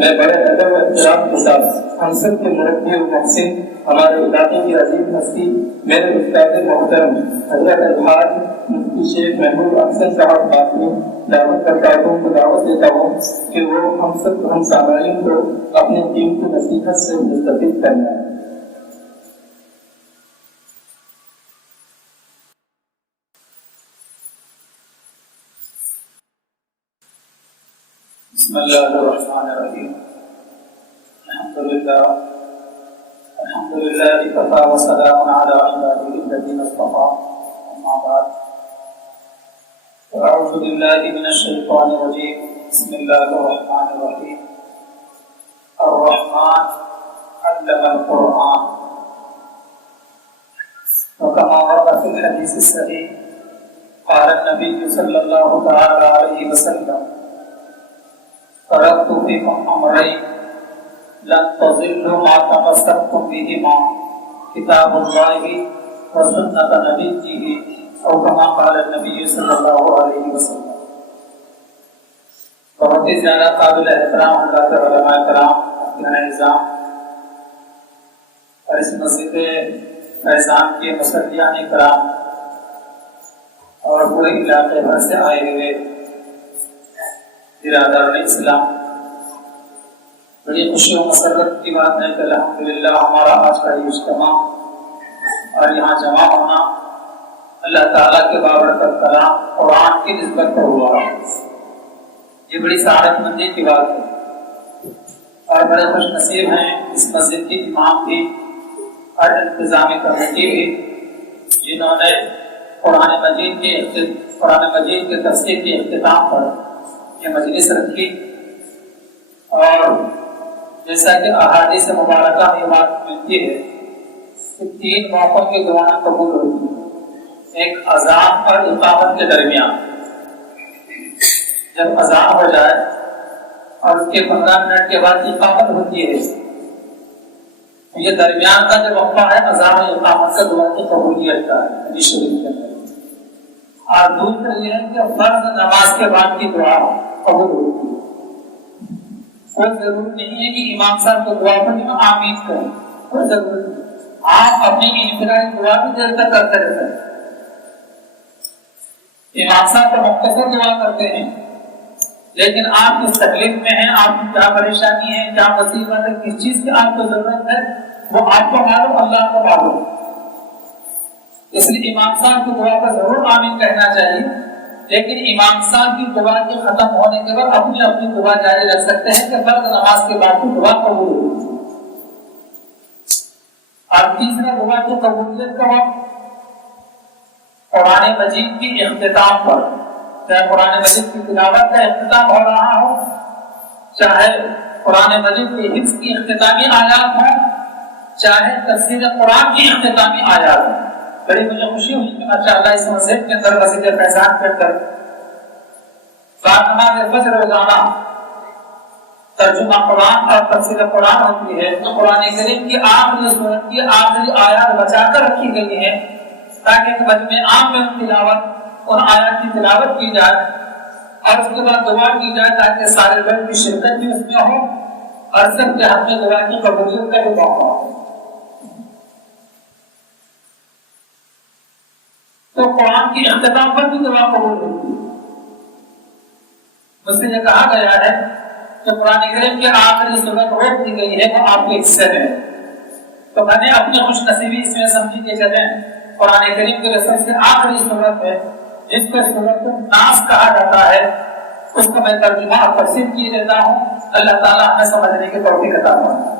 میں بڑے ادب و احترام کے ساتھ ہم سب کے مربی و محسن ہمارے علاقے کی عظیم ہستی میرے استاد محترم حضرت الحاج مفتی شیخ محمود افضل صاحب قاسمی دعوت کرتا ہوں کو دعوت دیتا ہوں کہ وہ ہم سامعین کو اپنے دین کی نصیحت سے مستفید کرنا ہے۔ بسم اللہ الرحمن الرحیم الحمدللہ کفا وسلام علی عبادہ الذین اصطفى اما بعد اعوذ باللہ من الشیطان الرجیم بسم اللہ الرحمن الرحیم الرحمن علم القرآن وکما ورد فی الحدیث الصحیح قال النبی صلی اللہ تعالی علیہ وسلم ترکت فیکم امرین لن تضلوا ما تمسکتم بہما کتاب اللہ و سنت نبیہ او کما قال النبی صلی اللہ علیہ وسلم۔ بہت ہی زیادہ قابل احترام حضرات علماء کرام نظام اور اس مسجد فیضان کے مصلیان کرام اور پورے علاقے بھر سے آئے ہوئے برادران اسلام، بڑی خوشی و مسرت کی بات ہے کہ الحمدللہ ہمارا آج کا یہ اجتماع اور یہاں جمع ہونا اللہ تعالیٰ کے بابرکت کلام قرآن کی نسبت پر ہوا، یہ بڑی سعادت مندی کی بات ہے اور بڑے خوش نصیب ہیں اس مسجد کی امام بھی اور انتظامی کمیٹی بھی جنہوں نے قرآن مجید کے تفسیر کے اختتام پر یہ مجلس رکھی، اور جیسا کہ احادیث مبارکہ میں بات ملتی ہے کہ 3 موقعوں کی دعائیں قبول ہوتی ہیں، ایک اذان اور اقامت کے درمیان، جب اذان ہو جائے اور اس کے 15 منٹ کے بعد اقامت ہوتی ہے، یہ درمیان کا جو وقفہ ہے اذان اور اقامت کا دعا کی قبولیت کا ہے حدیث شریف کے اندر۔ اور دوسرا یہ ہے کہ فرض نماز کے بعد کی دعا قبول ہوتی ہے، کوئی ضرورت نہیں ہے کہ امام صاحب کو دعا پڑھنے میں آمین کریں، کوئی ضرورت نہیں، آپ اپنی انفرادی دعا بھی دیر تک کرتے رہتے ہیں۔ امام صاحب کو مختصر دعا کرتے ہیں، لیکن آپ کس تکلیف میں ہیں، آپ کی کیا پریشانی ہے، کیا مصیبت ہے، کس چیز کی آپ کو ضرورت ہے، وہ آپ کو معلوم، اللہ کو معلوم، اس لیے امام صاحب کی دعا پر ضرور آمین کہنا چاہیے، لیکن امام صاحب کی دعا کے ختم ہونے کے بعد اپنی اپنی دعا جاری رکھ سکتے ہیں کہ فرض نماز کے بعد کی دعا قبول ہوگی۔ اور تیسرا دعا کی قبولیت کا وقت قرآن مجید کی اختتام پر، چاہے قرآن مجید کی تلاوت کا اختتام ہو رہا ہو، چاہے قرآن مجید کی حفظ کی اختتامی آیات ہوں، چاہے تفسیر قرآن کی اختتامی آیات ہوں۔ بڑی مجھے خوشی ہوئی کہ ماشاءاللہ اس مسجد کے اندر مسجد فیضان کے اندر نماز فجر روزانہ ترجمہ قرآن اور تفسیر قرآن ہوتی ہے، تو قرآن کریم کی آخری سورت کی آخری آیات بچا کر رکھی گئی ہیں تاکہ مجمع عام میں ان آیات کی تلاوت کی جائے اور اس کے بعد دعا کی جائے تاکہ سارے لوگ کی شرکت بھی اس میں ہو اور سب کے حق میں دعا کی قبولیت کا بھی موقع ہو۔ تو قرآن کی اختتام پر بھی دعا قبول ہوتی ہے۔ مجھ سے یہ کہا گیا ہے کہ قرآن کریم کی آخری سورت روک دی گئی ہے، وہ آپ کے حصے میں، تو میں نے اپنی خوش نصیبی اس میں سمجھی کہ چلیں قرآن کریم کی سب سے آخری سورت ہے جس کو سورت الناس کہا جاتا ہے، اس کو میں ترجمہ اور تفسیر کیے دیتا ہوں، اللہ تعالیٰ ہمیں سمجھنے کی توفیق عطا فرمائے۔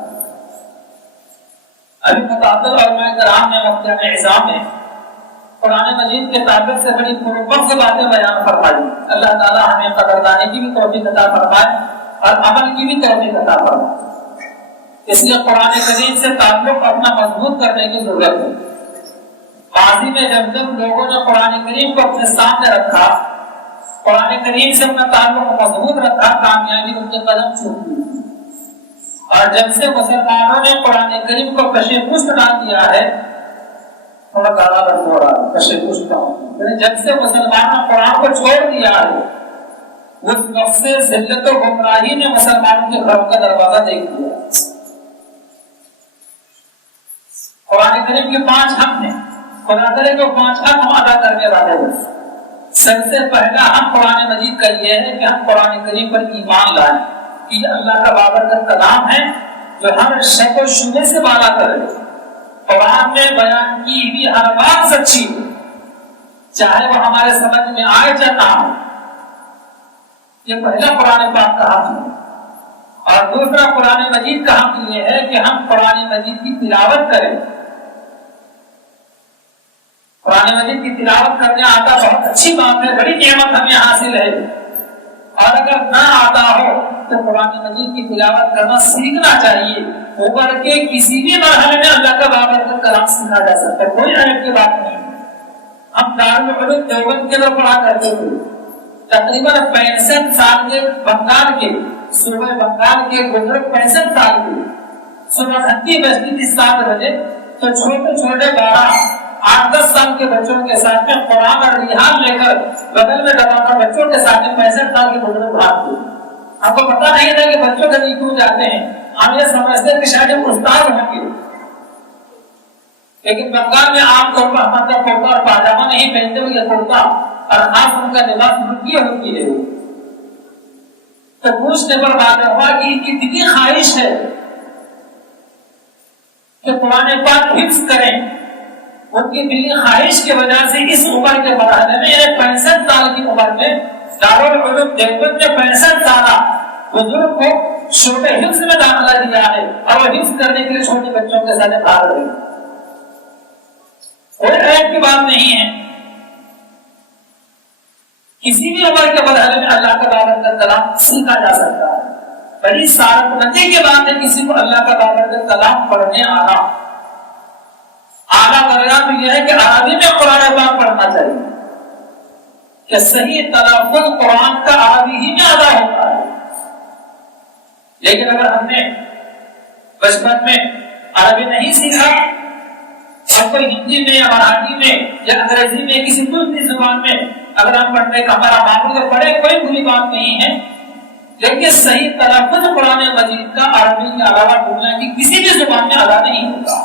ابھی متعدد علماء کرام نے مفتیان اعظام نے قرآن مجید کے تعلق سے بڑی پروپر سے باتیں بیان فرمائی، اللہ تعالیٰ ہمیں قدردانی کی بھی توفیق عطا فرمائے اور عمل کی بھی توفیق عطا فرمائے۔ اس لیے قرآن کریم سے تعلق اپنا مضبوط کرنے کی ضرورت ہے۔ ماضی میں جب لوگوں نے قرآن کریم کو اپنے سامنے رکھا، قرآن کریم سے اپنا تعلق مضبوط رکھا، کامیابی ان کے قدم چھوٹ گئی، اور جب سے مسلمانوں نے قرآن کریم کو کشے پشت ڈال دیا ہے، تھوڑا کالا رکھ ہو رہا ہے کشے پشت کا، جب سے مسلمانوں نے قرآن کو چھوڑ دیا ہے اس وقت سے ذلت و گمراہی نے مسلمانوں کے گھروں کا دروازہ دیکھ لیا۔ قرآن کریم کے 5 حق ہیں، خدا کرے کہ 5 حق ہم ادا کرنے والے ہیں۔ سب سے پہلا ہم قرآن مجید کا یہ ہے کہ ہم قرآن کریم پر ایمان لائیں کہ یہ اللہ کا بابرکت کلام ہے جو ہر شک و شبہے سے بالا کرے۔ قرآن میں بیان کی ہوئی ہر بات سچی ہے، چاہے وہ ہمارے سمجھ میں آئے یا نہ آئے۔ یہ پہلا قرآن پاک کا حق ہے۔ اور دوسرا قرآن مجید کا حق یہ ہے کہ ہم قرآن مجید کی تلاوت کریں۔ قرآن مجید کی تلاوت کرنے آتا بہت اچھی بات ہے، بڑی نعمت ہمیں حاصل ہے، اور اگر نہ آتا ہو تو قرآن مجید کی تلاوت کرنا سیکھنا چاہیے۔ اوپر کے کسی بھی مرحلے میں اللہ کا بابرکت کلام سیکھا جا سکتا ہے، کوئی عیب کی بات نہیں۔ ہم دارالعلوم دیوبند کے اندر پڑھا کرتے تھے، تقریباً 65 سال کے بنگال کے صوبہ بنگال کے بزرگ 65 سال کے صبح گھنٹی بجتی تھی 7 بجے، تو چھوٹے چھوٹے 8-10 سال کے بچوں کے ساتھ میں قرآن اور ریحان لے کر بغل میں دبا کر بچوں کے ساتھ میں 65 سال کے بزرگ بھاگتے۔ ہم کو پتا نہیں تھا کہ بچوں کے لیے کیوں جاتے ہیں، ہم یہ سمجھتے کہ شاید ہم استاد ہوں گے، لیکن بنگال میں عام طور پر ہم کرتا اور پاجامہ نہیں پہنتے ہوئے کرتا اور خاص ان کا لباس رکی ہوتی ہے۔ تو پوچھنے پر معلوم ہوا کہ ان کی دلی خواہش ہے کہ قرآن پاک حفظ کریں۔ ان کی دلی خواہش کی وجہ سے اس عمر کے مرحلے میں 65 سال کی عمر میں دارالعلوم دیوبند میں 65 سالہ بزرگ کو شعبہ حفظ میں داخلہ دیا ہے، اور وہ حفظ کرنے کے لیے چھوٹے بچوں کے ساتھ بھاگ رہے ہیں۔ کوئی عیب کی بات نہیں ہے، کسی بھی عمر کے مرحلے میں اللہ کا بابرکت کلام سیکھا جا سکتا ہے۔ بڑی سعادت کی بات ہے کسی کو اللہ کا بابرکت کلام پڑھنے آنا۔ اعلیٰ درجہ تو یہ ہے کہ عربی میں قرآن پاک پڑھنا چاہیے، کہ صحیح تلفظ قرآن کا عربی ہی میں ادا ہوتا ہے۔ لیکن اگر ہم نے بچپن میں عربی نہیں سیکھا، اب کوئی ہندی میں یا مراٹھی میں یا انگریزی میں کسی دوسری زبان میں اگر ہم پڑھنے کا ہمارا معمول پڑھے، کوئی بری بات نہیں ہے، لیکن صحیح تلفظ قرآن مجید کا عربی کے علاوہ دنیا کی کسی بھی زبان میں ادا نہیں ہوتا۔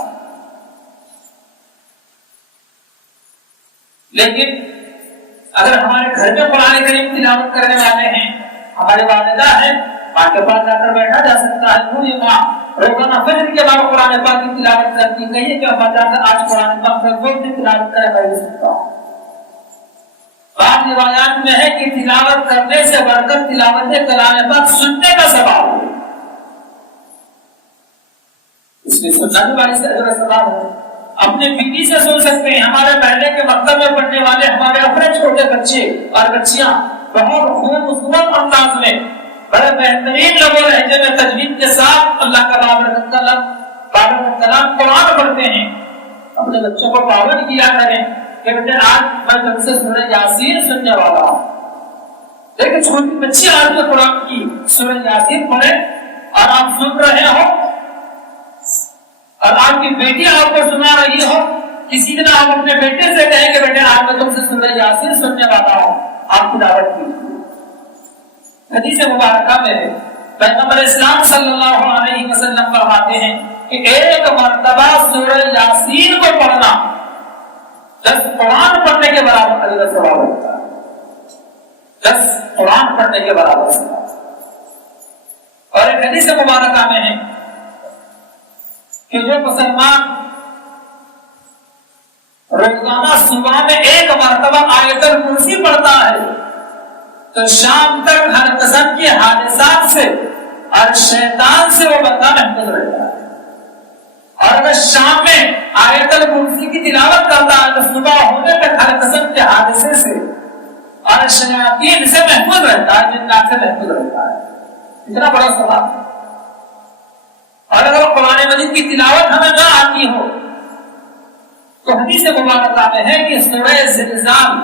لیکن اگر ہمارے گھر میں قرآن کریم تلاوت کرنے والے ہیں، ہمارے والدہ ہیں، ماں کے پاس جا کر بیٹھا جا سکتا ہے۔ پوری ماں روزانہ فجر کے بعد قرآن پاک کی تلاوت کرتی ہے، کہیے کہ ابا جا کر آج قرآن پاک کا روز بھی تلاوت کرے، میں بھی سکتا ہوں۔ بعض روایات میں ہے کہ تلاوت کرنے سے بڑھ کر تلاوت کلام پاک سننے کا ثواب ہے، اس لیے سننا بھی بڑی سے اجر ثواب ہے۔ اپنے بیوی سے سن سکتے ہیں۔ ہمارے پہلے کے مکتب میں پڑھنے والے ہمارے اپنے چھوٹے بچے اور بچیاں بہت خوبصورت انداز میں بڑے بہترین لب و لہجے میں تجوید کے ساتھ اللہ کا بابرکت کلام قرآن پڑھتے ہیں۔ اپنے بچوں کو پابند کیا کریں کہ بیٹے آج میں تم سے سورہ یاسین سننے والا ہوں۔ لیکن چھوٹی بچی آج میں قرآن کی سورہ یاسین پڑھے اور آپ سن رہے ہو، اور آپ کی بیٹی آپ کو سنا رہی ہو، کسی دن آپ اپنے بیٹے سے کہیں کہ بیٹے آج میں تم سے سورہ یاسین سننے والا ہوں، آپ کی دعوت کیجیے۔ حدیث مبارکہ میں پیغمبر اسلام صلی اللہ علیہ وسلم فرماتے ہیں کہ ایک مرتبہ سورہ یاسین کو پڑھنا 10 قرآن پڑھنے کے برابر اجر ثواب ہوتا ہے، 10 قرآن پڑھنے کے برابر ثواب۔ اور ایک حدیث مبارکہ میں ہے کہ جو مسلمان روزانہ صبح میں ایک مرتبہ آیت الکرسی پڑھتا ہے تو شام تک ہر قسم کے حادثات سے اور شیطان سے وہ بندہ محفوظ رہتا ہے۔ اور اگر شام میں آیت الکرسی کی تلاوت کرتا ہے تو صبح ہونے تک ہر قسم کے حادثے سے اور شیاطین سے محفوظ رہتا ہے، جنات سے محفوظ رہتا ہے۔ اتنا بڑا ثواب ہے۔ اور اگر قرآن مجید کی تلاوت ہمیں نہ آتی ہو تو حدیث مبارکہ میں ہے کہ سورہ زلزال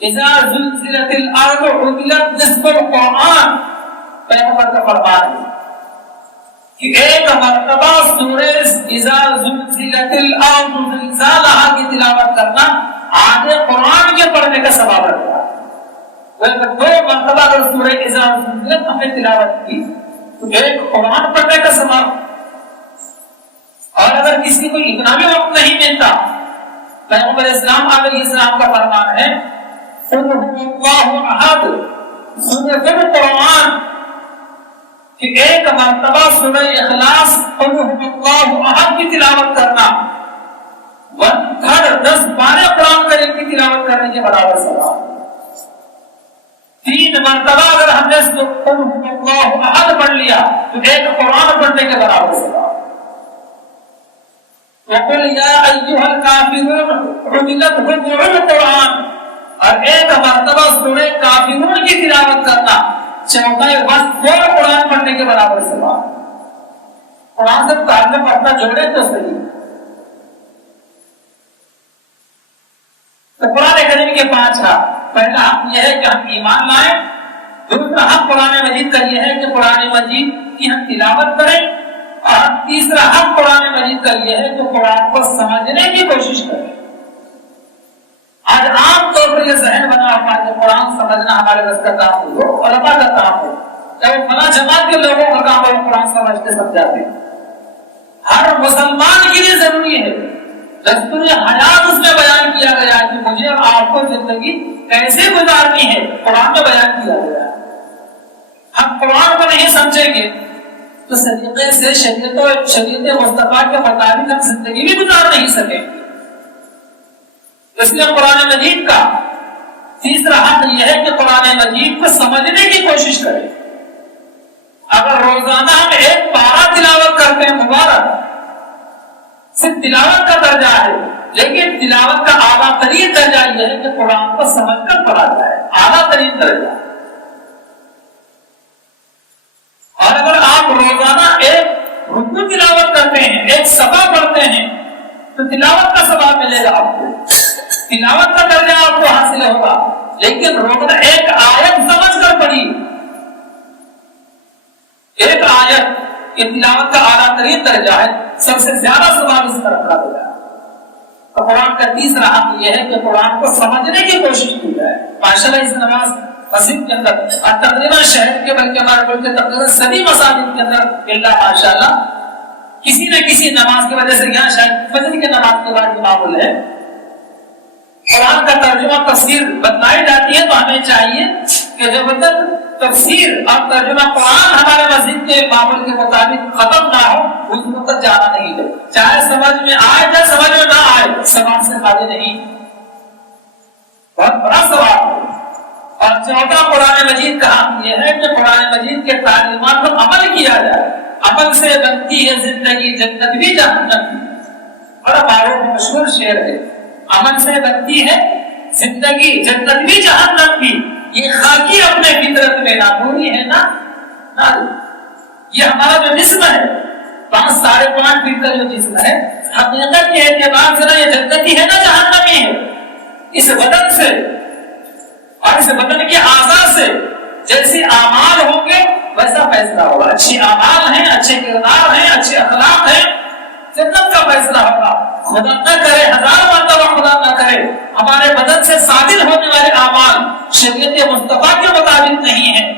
اذا زلزلت الارض عطلت نصف القرآن، پیغمبر کا فرمان ہے کہ ایک مرتبہ سورہ اذا زلزلت الارض زلزالہا کی تلاوت کرنا آدھے قرآن کے پڑھنے کا ثواب رکھتا ہے۔ دو مرتبہ اگر سورہ اذا زلزلت ہم نے تلاوت کی تو ایک قرآن پڑھنے کا ثواب، اور اگر کسی کو اتنا بھی وقت نہیں ملتا، پیغمبر اسلام علیہ السلام کا فرمان ہے قل هو اللہ احد، سورۃ القرآن کہ ایک مرتبہ سورہ اخلاص قل هو اللہ احد کی تلاوت کرنا 10 بارے قرآن کریم کی تلاوت کرنے کے برابر ثواب، 3 مرتبہ اگر ہم نے قل هو اللہ احد پڑھ لیا تو ایک قرآن پڑھنے کے برابر ثواب۔ وَقُلْ يَا أَيُّهَا الْكَافِرُونَ حُمِلَتْ حُمُّ الْقُرْآنِ، اور ایک مرتبہ سورہ کافرون کی تلاوت کرنا 14 قرآن پڑھنے کے برابر ثواب۔ قرآن سے تعلق اپنا جوڑے تو صحیح۔ تو قرآن کریم کے 5 حق، پہلا حق یہ ہے کہ ہم ایمان لائیں، دوسرا حق قرآن مجید کا یہ ہے کہ قرآن مجید کی ہم تلاوت کریں، اور تیسرا حق قرآن مجید کا یہ ہے کہ قرآن کو سمجھنے کی کوشش کریں۔ آج عام طور پر یہ ذہن بنا ہوا کہ قرآن سمجھنا ہمارے بس کا کام ہو، علماء کا کام ہو، چاہے فلاں جماعت کے لوگوں کا کام ہو قرآن سمجھتے سمجھاتے۔ ہر مسلمان کے لیے ضروری ہے، دستور حیات اس میں بیان کیا گیا ہے کہ مجھے اور آپ کو زندگی کیسے گزارنی ہے، قرآن میں بیان کیا گیا ہے۔ ہم قرآن کو نہیں سمجھیں گے تو طریقے سے شریعت مصطفیٰ کے مطابق ہم زندگی بھی گزار نہیں سکیں۔ اس لیے قرآن مجید کا تیسرا حق یہ ہے کہ قرآن مجید کو سمجھنے کی کوشش کریں۔ اگر روزانہ ہم ایک پارہ تلاوت کرتے ہیں مبارک، صرف تلاوت کا درجہ ہے، لیکن تلاوت کا اعلیٰ ترین درجہ یہ ہے کہ قرآن کو سمجھ کر پڑھا جائے، اعلیٰ ترین درجہ۔ اور اگر آپ روزانہ ایک رکوع تلاوت کرتے ہیں، ایک صفحہ پڑھتے ہیں، تو تلاوت کا ثواب ملے گا آپ کو، تلاوت کا درجہ آپ کو حاصل ہوگا، لیکن روزانہ ایک آیت سمجھ کر پڑھی، ایک آیت یہ تلاوت کا اعلیٰ ترین درجہ ہے، سب سے زیادہ ثواب اس طرف کا ہوگا۔ تو قرآن کا تیسرا حق یہ ہے کہ قرآن کو سمجھنے کی کوشش کی جائے۔ ماشاءاللہ اس نماز مسجد کے اندر اور تقریباً شہر کے بلکہ ہمارے ملک کے تقریباً سبھی مساجد کے اندر اللہ ماشاءاللہ کسی نہ کسی نماز کی وجہ سے یہاں شاید فجر کی نماز کے بعد یہ معمول ہے، قرآن کا ترجمہ تفسیر بتلائی جاتی ہے، تو ہمیں چاہیے کہ جب تک تفسیر اور ترجمہ قرآن ہمارے مسجد کے معمول کے مطابق ختم نہ ہو اس وقت تک جانا نہیں ہے، چاہے سمجھ میں آئے یا سمجھ میں نہ آئے، سواب سے خالی نہیں، بہت بڑا سواب ہے۔ اور چوتھا قرآن مجید کا حق یہ ہے کہ قرآن مجید کے تعلیمات پر عمل کیا جائے، عمل سے بنتی ہے زندگی جنت بھی جہنم بھی، بڑا معروف مشہور شعر ہے، عمل سے بنتی ہے زندگی جنت بھی جہنم بھی، یہ خاکی اپنے فطرت میں نہ پوری ہے نہ یہ ہمارا جو جسم ہے 5 ساڑھے 5 فٹ کا جو جسم ہے حقیقت کے اعتبار سے نہ یہ جنتی ہے نہ جہنمی ہے، اس بدن سے اور اس بدن کے اعضاء سے جیسے اعمال ہوں گے ویسا فیصلہ ہوگا، اچھے اعمال ہیں، اچھے کردار ہیں، اچھے اخلاق ہیں، جنت کا فیصلہ ہوگا۔ خدا نہ کرے، 1000 مرتبہ خدا نہ کرے ہمارے بدن سے صادر ہونے والے اعمال شریعت مصطفیٰ کے مطابق نہیں ہیں،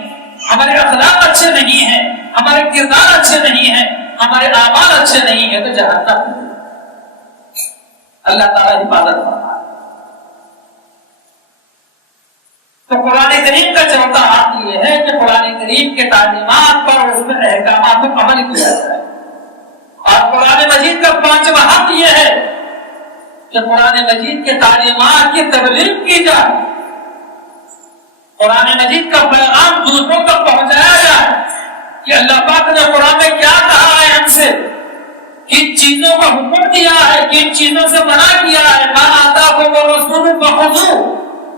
ہمارے اخلاق اچھے نہیں ہیں، ہمارے کردار اچھے نہیں ہیں، ہمارے اعمال اچھے نہیں ہیں، تو جہنم اللہ تعالیٰ حفاظت فرمائے۔ تو قرآن کریم کا چوتھا حق یہ ہے کہ قرآن کریم کے تعلیمات پر اور اس میں احکامات پر عمل کیا جائے، اور قرآن مجید کا 5واں حق یہ ہے کہ قرآن مجید کے تعلیمات کی تبلیغ کی جائے، قرآن مجید کا پیغام دوسروں تک پہنچایا جائے کہ اللہ پاک نے قرآن میں کیا کہا ہے ہم سے، کن چیزوں کا حکم دیا ہے، کن چیزوں سے منع کیا ہے، ما آتاکم الرسول فخذوہ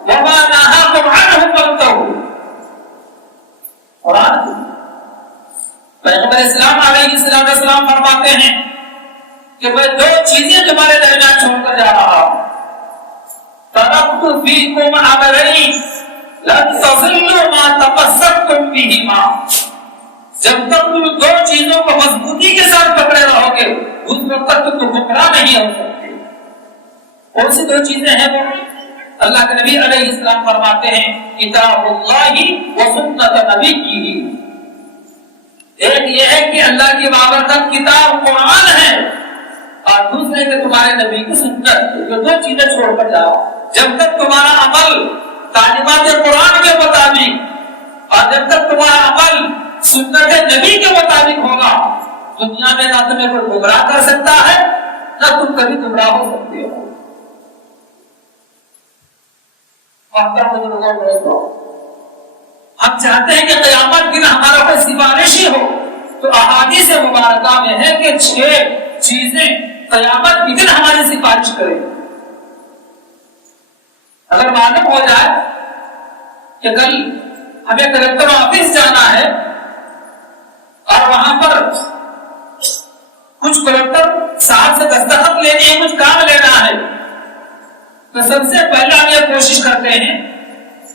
وما نهاكم عنه فانتهوا۔ قرآن پیغمبر اسلام علیہ السلام فرماتے ہیں کہ میں 2 چیزیں تمہارے درمیان چھوڑ کر جا رہا ہوں، ترکت فیکم امرین لن تضلوا ما تمسکتم بہما، جب تک تم 2 چیزوں کو مضبوطی کے ساتھ پکڑے رہو گے اس وقت تک تم گمراہ نہیں ہو سکتے۔ کون سی 2 چیزیں ہیں وہ؟ اللہ کے نبی علیہ السلام فرماتے ہیں کتاب اللہ و سنت نبیہ، ایک یہ ہے کہ اللہ کی بابرکت کتاب قرآن ہے، اور دوسرے کہ تمہارے نبی کی سنت، یہ دو چیزیں چھوڑ کر جاؤ۔ جب تک تمہارا عمل تعلیمات قرآن کے مطابق اور جب تک تمہارا عمل سنت نبی کے مطابق ہوگا، دنیا میں نہ تمہیں کوئی گمراہ کر سکتا ہے نہ تم کبھی گمراہ ہو سکتے ہو۔ ہم چاہتے ہیں کہ قیامت دن ہمارا کوئی سفارشی ہو، تو احادیث مبارکہ میں ہے کہ 6 چیزیں قیامت کے دن ہماری سفارش کریں۔ اگر معلوم ہو جائے کہ کل ہمیں کلکٹر آفس جانا ہے اور وہاں پر کچھ کلکٹر صاحب سے دستخط لینے کچھ کام لینا ہے، تو سب سے پہلے ہم یہ کوشش کرتے ہیں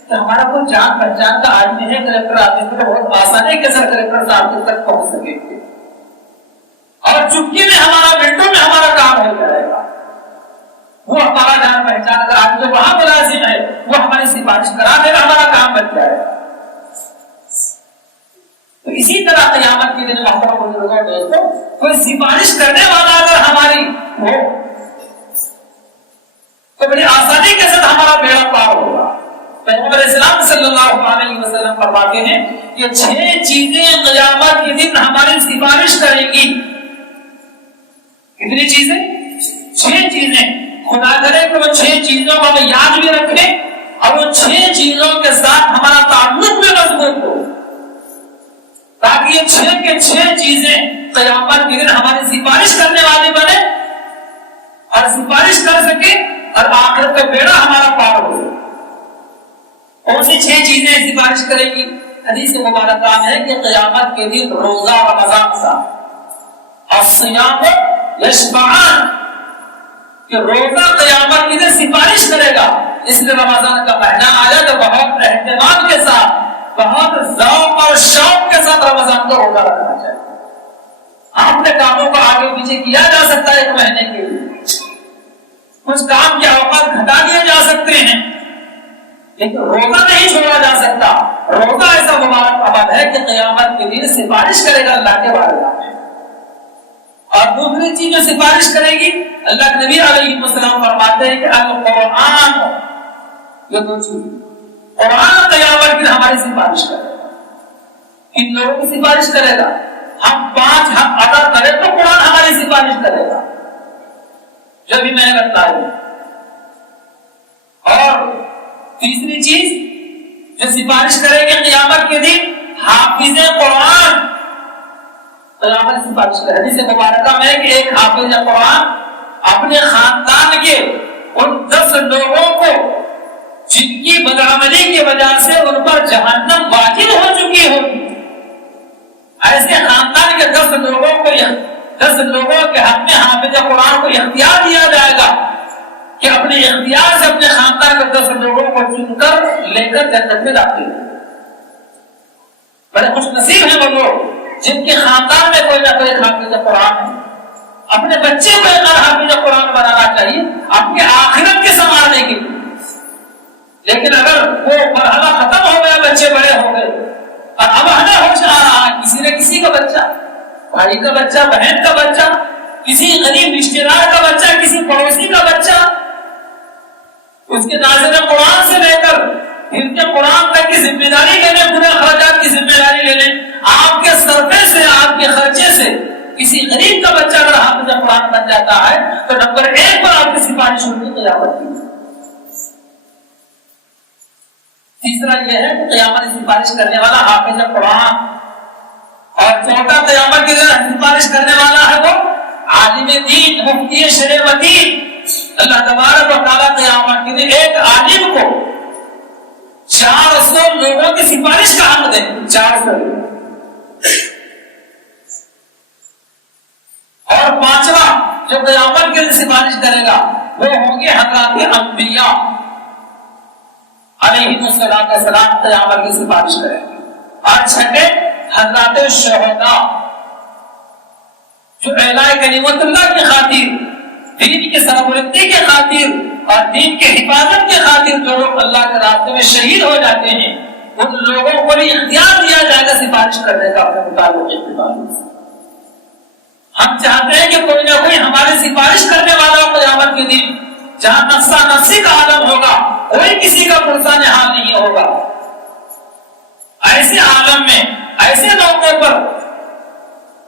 کہ ہمارا کوئی جان پہچان کا آدمی ہے کلکٹر آفس میں، بہت آسانی کے ساتھ کلکٹر صاحب تک پہنچ سکے گے اور چٹکی میں ہمارا منٹوں میں ہمارا کام ہو جائے گا۔ وہ ہمارا جان پہچان کا آدمی جو وہاں ملازم ہے وہ ہماری سفارش کرا دے گا، ہمارا کام بن جائے گا۔ تو اسی طرح قیامت کے دن محترم بزرگوں دوستوں، کوئی سفارش کرنے والا اگر ہماری ہو تو بڑی آسانی کے ساتھ ہمارا بیڑا پار ہوگا۔ پیغمبر اسلام صلی اللہ علیہ وسلم فرماتے ہیں کہ 6 چیزیں قیامت کے دن ہماری سفارش کریں گی۔ کتنی چیزیں؟ 6 چیزیں۔ خدا کرے کہ وہ 6 چیزوں کو ہمیں یاد بھی رکھیں اور وہ 6 چیزوں کے ساتھ ہمارا تعلق بھی مضبوط ہو، تاکہ یہ 6 کے 6 چیزیں قیامت کے دن ہماری سفارش کرنے والی بنے اور سفارش کر سکے اور آخرت کا بیڑا ہمارا پار ہو۔ کون سی 6 چیزیں سفارش کرے گی؟ حدیث مبارکہ ہے کہ قیامت کے دن روزہ رمضان کا الصیام یشفعان، کہ روزہ قیامت کے دن سفارش کرے گا۔ اس لیے رمضان کا مہینہ آیا تو بہت اہتمام کے ساتھ، بہت ذوق اور شوق کے ساتھ رمضان کا روزہ رکھنا چاہیے۔ اپنے کاموں کو آگے پیچھے کیا جا سکتا ہے 1 مہینے کے لیے، کچھ کام کے اوقات گھٹا دیے جا سکتے ہیں، لیکن روزہ نہیں چھوڑا جا سکتا۔ روزہ ایسا مبارک عمل ہے کہ قیامت کے دن سفارش کرے گا اللہ کے بارے میں۔ اور دوسری چیز جو سفارش کرے گی، اللہ کے نبی علیہ السلام فرماتے ہیں کہ القرآن، یہ 2 چیز، قرآن قیامت کی ہماری سفارش کرے گا۔ کن لوگوں کی سفارش کرے گا؟ ہم 5 ہم ادا کریں تو قرآن ہماری سفارش کرے گا، جو بھی میں نے بتایا۔ اور تیسری چیز جو سفارش کرے گی قیامت کے دن، حافظ قرآن قیامت سفارش کرے۔ حدیث مبارکہ میں کہ ایک حافظ قرآن اپنے خاندان کے ان 10 لوگوں کو جن کی بدعملی کی وجہ سے ان پر جہنم واجب ہو چکی ہوگی، ایسے خاندان کے 10 لوگوں کو 10 لوگوں کے حق میں حافظ قرآن کو اختیار دیا جائے گا کہ اپنے اختیار سے اپنے خاندان کے 10 لوگوں کو چن کر لے کر جنت میں داخل ہو۔ بڑے خوش نصیب ہیں وہ لوگ جن کے خاندان میں کوئی نہ کوئی حافظ قرآن ہے۔ اپنے بچے کو ایک حافظ قرآن بنانا چاہیے اپنے آخرت کے سنوارنے کے لیے، لیکن اگر وہ مرحلہ ختم ہو گیا، بچے بڑے ہو گئے اور اب ہمیں ہوش آ رہا ہے کسی نے کسی کا بچہ، بھائی کا بچہ، بہن کا بچہ، کسی غریب رشتے دار کا بچہ، کسی پڑوسی کا بچہ، اس کے ناظرین قرآن سے لے کر حفظ قرآن تک کی ذمہ داری لینے، پورے اخراجات کی ذمہ داری لینے، آپ کے صرفے سے، آپ کے خرچے سے کسی غریب کا بچہ اگر حافظ قرآن بن جاتا ہے تو نمبر 1 پر آپ کی سفارش ہوگی قیامت کی۔ تیسرا یہ ہے کہ قیامت سفارش کرنے والا حافظ قرآن، اور چوتھا قیامت کے دن سفارش کرنے والا ہے وہ عالم دین، مفتی شرع و دین۔ اللہ تبارک و تعالیٰ قیامت کے دن ایک عالم کو 400 لوگوں کی سفارش کا حق دیں، 400 لوگ۔ اور 5واں جو قیامت کے دن سفارش کرے گا وہ ہوں گے حضرات انبیاء علیہ السلام، قیامت کی سفارش کریں گے۔ اور 6 حضرات شہداء جو اعلاء کلمت اللہ کی خاطر، دین کی سربلندی کی خاطر اور دین کے حفاظت کے خاطر جو لوگ اللہ کے راستے میں شہید ہو جاتے ہیں ان لوگوں کو بھی اختیار دیا جائے گا سفارش کرنے کا اپنے مطابق اقتدار سے۔ ہم چاہتے ہیں کہ کوئی نہ کوئی ہماری سفارش کرنے والا قیامت کے دن جہاں نفسا نفسی کا عالم ہوگا کوئی کسی کا پرسان حال نہیں ہوگا، ایسے عالم میں ایسے موقع پر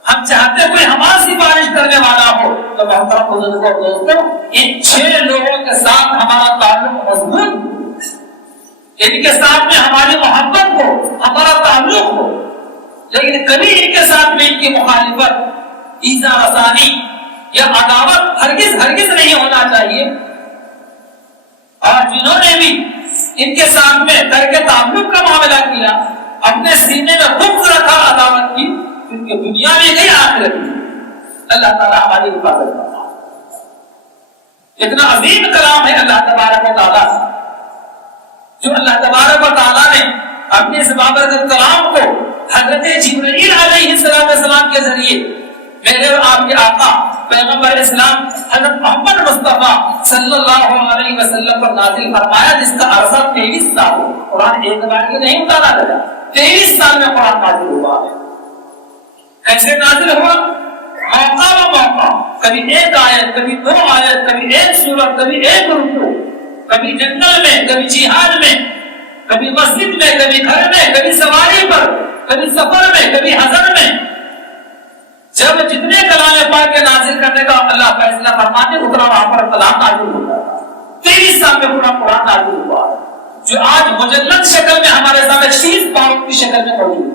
ہم چاہتے ہیں کوئی ہمارا سفارش کرنے والا ہو تو محترم بزرگوں اور دوستوں ان 6 لوگوں کے ساتھ ہمارا تعلق مضبوط ہو، ان کے ساتھ میں ہماری محبت ہو، ہمارا تعلق ہو، لیکن کبھی ان کے ساتھ میں ان کی مخالفت، ایذا رسانی یا عداوت ہرگز نہیں ہونا چاہیے۔ اور جنہوں نے بھی ان کے ساتھ میں ترک تعلق کا معاملہ کیا، اپنے سینے میں بغض رکھا عداوت کی، کیونکہ دنیا میں گئی آخرت میں، اللہ تعالیٰ ہماری حفاظت کرتا ہے۔ اتنا عظیم کلام ہے اللہ تبارک و تعالیٰ جو اللہ تبارک و تعالیٰ نے اپنے اس بابرکت کلام کو حضرت جبرائیل علیہ السلام کے ذریعے میرے اور آپ کے آقا پیغمبر اسلام حضرت محمد مصطفیٰ صلی اللہ علیہ وسلم پر نازل فرمایا، جس کا عرصہ 23 سال ہو۔ قرآن ایک بار کے نہیں اتارا گیا، 23 سال میں قرآن نازل ہوا ہے۔ کیسے نازل ہوا؟ موقع و موقع، کبھی ایک آیت، کبھی 2 آیت، کبھی ایک سورت، کبھی ایک رکوع، کبھی جنگل میں، کبھی جہاد میں، کبھی مسجد میں، کبھی گھر میں، کبھی سواری پر، کبھی سفر میں، کبھی حضر میں۔ جب جتنے کلام پاک کے نازل کرنے کا اللہ فیصلہ فرماتے اتنا وہاں پر کلام نازل ہوتا ہے۔ 23 سال میں پورا قرآن نازل ہوا ہے، جو آج مجلد شکل میں ہمارے سامنے 30 پاروں کی شکل میں موجود ہے۔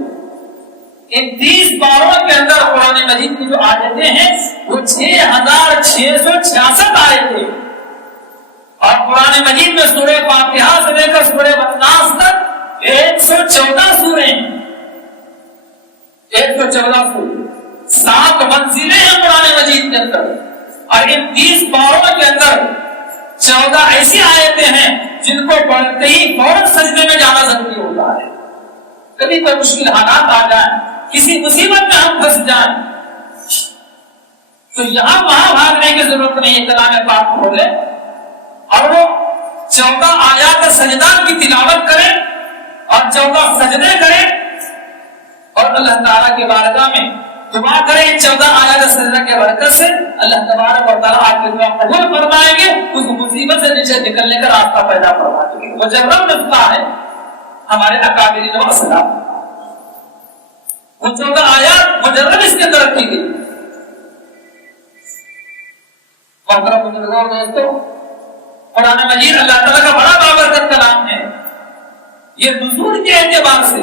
ان 30 پاروں کے اندر قرآن مجید کی جو آیتیں ہیں وہ 6666 آیتیں، اور قرآن مجید میں سورہ فاتحہ سے لے کر سورہ ناس تک 114 سورے ہیں، 114 سورے، 7 منزلیں ہیں قرآن مجید کے اندر، اور ان 30 پاروں کے اندر 14 ایسی آیتیں ہیں جن کو پڑھتے ہی فوراً سجدے میں جانا ضروری ہوتا ہے۔ کبھی کوئی مشکل حالات آ جائیں، کسی مصیبت میں ہم پھنس جائیں تو یہاں وہاں بھاگنے کی ضرورت نہیں ہے، کلام پاک کھولے اور وہ 14 آیات سجدہ کی تلاوت کریں اور 14 سجدے کریں اور اللہ تعالیٰ کے بارگاہ میں دعا کریں۔ 14 آیات سجدہ کے برکت سے اللہ تبارک و تعالیٰ آپ کی دعا قبول فرمائیں گے، اس مصیبت سے نیچے نکلنے کا راستہ پیدا فرمائیں گے۔ مجرب نسخہ ہے ہمارے اکابرین و اسلاف، وہ 14 آیات مجرب اس کے اندر رکھی گئی۔ محترم بزرگوں اور دوستوں، قرآن مجید اللہ تعالیٰ کا بڑا بابرکت کلام ہے۔ یہ نزول کے اعتبار سے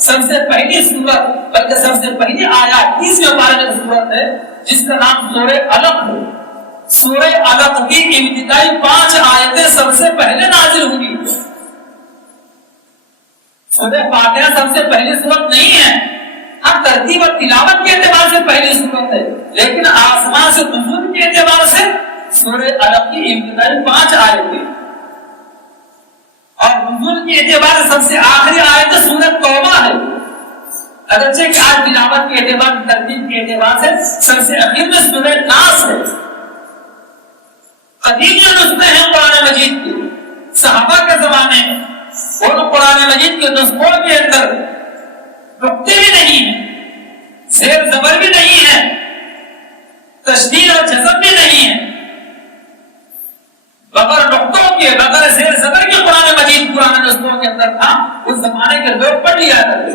سب سے پہلی سورت، بلکہ سب سے پہلی آیات 30ویں پارے میں سورت ہے جس کا نام سورہ علق ہے۔ سورہ علق کی ابتدائی 5 آیتیں سب سے پہلے نازل ہوئی۔ سورہ فاتحہ سب سے پہلی سورت نہیں ہے، ہاں ترتیب اور تلاوت کے اعتبار سے پہلی سورت ہے، لیکن آسمان سے نزول کے اعتبار سے سورہ علق کی ابتدائی 5 آیتیں، اور نزول کے اعتبار سے سب سے آخری آیت سورہ توبہ ہے۔ اگرچہ کہ آج تلاوت کے اعتبار ترتیب کے اعتبار سے سب سے اخیر میں سورہ ناس ہے۔ قدیم نسخے ہیں قرآن مجید کے، صحابہ کے زمانے میں اور قرآن مجید کے نسخوں کے اندر نقطے بھی نہیں ہیں، زیر زبر بھی نہیں ہے، تشدید اور جزم بھی نہیں ہے، بغیر نقطوں کے، بغیر زیر زبر کے قرآن مجید پرانے نسخوں کے اندر تھا۔ اس زمانے کے لوگ پڑھ لیا کرتے،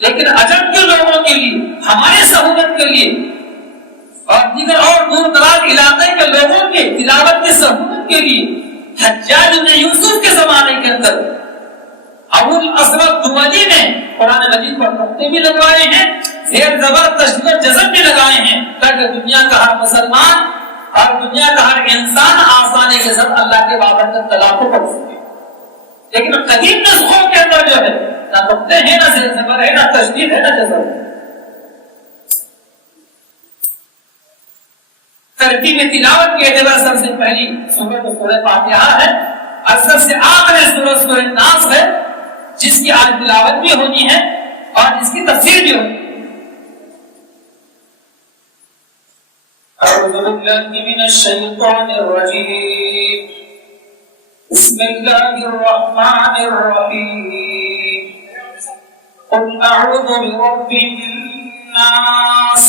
لیکن عجم کے لوگوں کے لیے، ہمارے سہولت کے لیے اور دیگر اور دور دراز علاقے کے لوگوں کے تلاوت کی سہولت کے لیے حجاج بن یوسف کے زمانے کے اندر ابو الاسود دولی نے قرآن مجید پر نقطے بھی لگوائے ہیں، زیر زبر تشدید جزم بھی لگائے ہیں، تاکہ دنیا کا ہر مسلمان اور دنیا کا ہر انسان آسانی کے ساتھ اللہ کے بابرکت کلام کو پڑھ سکے۔ لیکن قدیم نسخوں کے اندر جو ہے نہ نقطے ہیں، نہ زیر زبر ہے، نہ تشدید ہے، نہ جزم ہے۔ ترتیب تلاوت کے اعتبار سب سے پہلی سورۃ سورہ فاتحہ ہے، اور سب سے آخری سورۃ سورہ ناس ہے، جس کی آج تلاوت بھی ہونی ہے اور جس کی تفسیر بھی ہونی ہے۔ أعوذ بالله من الشيطان الرجيم بسم الله الرحمن الرحيم قل أعوذ برب الناس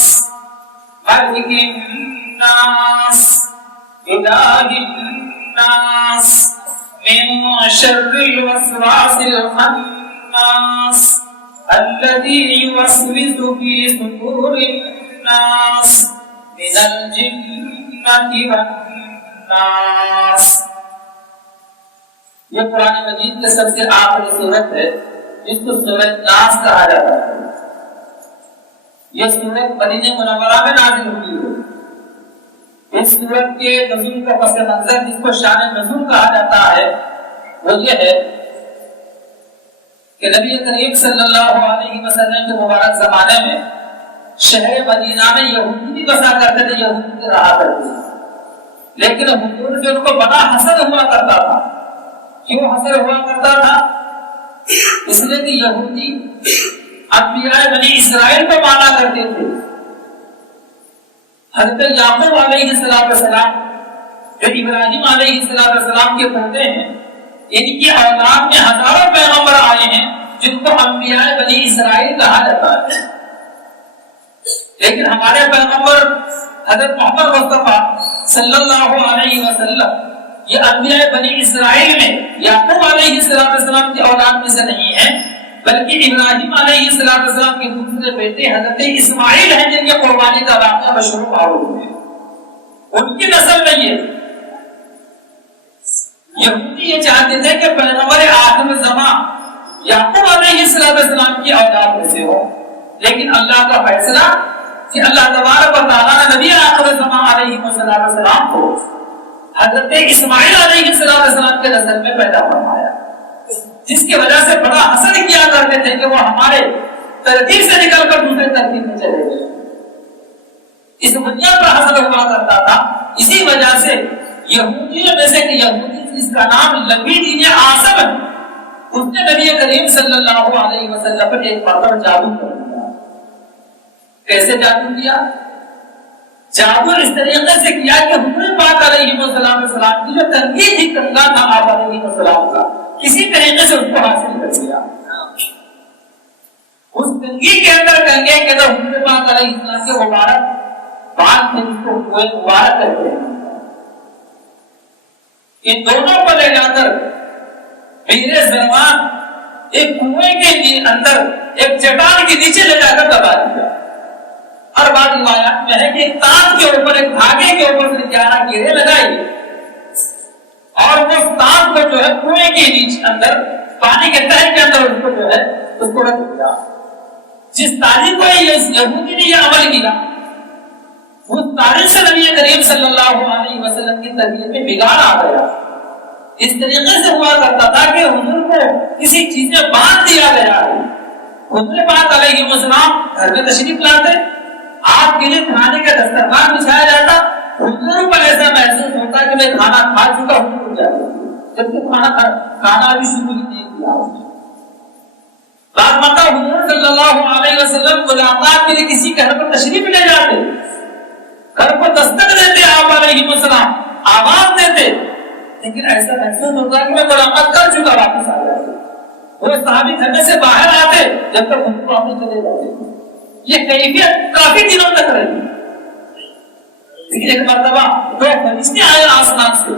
ملك الناس إله الناس من شر الوسواس الخناس الذي يوسوس في صدور الناس من الجنة والناس. یہ قرآن مجید کے سب سے آخری سورت ہے جس کو سورت ناس کہا جاتا ہے. یہ سورت مدینہ منورہ میں نازل ہوئی ہے. اس سورت کے نزول کا پس منظر جس کو شان نزول کہا جاتا ہے وہ یہ ہے کہ نبی کریم صلی اللہ علیہ وسلم کے مبارک زمانے میں شہر مدینہ میں یہودی بھی بسا کرتے تھے, یہودی رہا کرتے تھے, لیکن حضور سے ان کو بڑا حسد ہوا کرتا تھا. کیوں حسد ہوا کرتا تھا؟ اس لیے کہ یہودی انبیاء بنی اسرائیل کو مانا کرتے تھے. حضرت یعقوب علیہ السلام جو ابراہیم علیہ السلام کے پوتے ہیں, ان کی اولاد میں ہزاروں پیغمبر آئے ہیں جن کو انبیاء بنی اسرائیل کہا جاتا ہے. لیکن ہمارے پیغمبر حضرت محمد مصطفیٰ صلی اللہ علیہ وسلم یہ انبیاء بنی اسرائیل میں یعقوب علیہ السلام کی اولاد میں سے نہیں ہیں, بلکہ ابراہیم علیہ السلام کے دوسرے بیٹے حضرت اسماعیل ہیں جن کے قربانی کا واقعہ مشہور معروف ہے. ان کی نسل میں یہودی یہ چاہتے تھے کہ پیغمبر آخر زمان یعقوب علیہ السلام کی اولاد میں سے ہو, لیکن اللہ کا فیصلہ کہ اللہ تبارک و تعالیٰ نے نبی آخر زمان علیہ السلام کو حضرت اسماعیل علیہ السلام کے نسل میں پیدا فرمایا, جس کی وجہ سے بڑا حسد کیا کرتے تھے کہ وہ ہمارے ترتیب سے نکل کر دوسرے ترتیب میں چلے گئے. اس بنیاد پر حسد ہوا کرتا تھا. اسی وجہ سے یہودیوں میں سے کہ یہودی جس کا نام لبید بن عاصم ہے, اس نے نبی کریم صلی اللہ علیہ وسلم پر ایک مرتبہ جادو کر دیا. کیسے جادو کیا؟ جادو اس طریقے سے کیا کہ حضور پاک علیہ السلام کی جو تنگی تھی کنگا تھا آپ علیہ السلام کا, کسی طریقے سے اس کو حاصل کر دیا. اس کنگھی کے اندر کنگے کے اندر حضور پاک علیہ السلام کے مبارک بال تھے جس کو مبارک کہتے ہیں. ان دونوں کو لے جا کر میرے زمان ایک کنویں کے اندر ایک چٹان کے نیچے لے جا کر دبا دیا. اور بعض روایات میں ہے کہ ایک تاج کے اوپر, ایک دھاگے کے اوپر سے 11 گیرے لگائی اور وہ تاج کو جو ہے کنویں کے نیچے اندر پانی کے تہے کے اندر اس کو جو ہے اس کو رکھ دیا. جس تاریخ کو یہودی نے یہ عمل کیا اس تاریخ سے نبی کریم صلی اللہ علیہ وسلم کی تربیت میں بگاڑ آ گیا. اس طریقے سے ہوا کرتا تھا کہ حضور کو کسی چیز میں باندھ دیا گیا ہے. حضور پاک علیہ السلام گھر میں تشریف لاتے, آپ کے لیے کھانے کا دسترخوان بچھایا جاتا, حضور کو ایسا محسوس ہوتا کہ میں کھانا کھا چکا ہوں, جبکہ کھانا ابھی شروع ہی نہیں کیا. بعض مرتبہ حضور صلی اللہ علیہ وسلم ملاقات کے لیے کسی گھر پر تشریف لے جاتے, گھر پر دستک دیتے آپ علیہ السلام, آواز دیتے, لیکن ایسا محسوس ہوتا کہ میں ملاقات کر چکا, واپس آ جاتے. وہ صحابی گھر میں سے باہر آتے جب تک حضور واپس چلے جاتے. یہ کیفیت کافی دنوں تک رہی. لیکن ایک مرتبہ دو فرشتے آئے آسمان سے,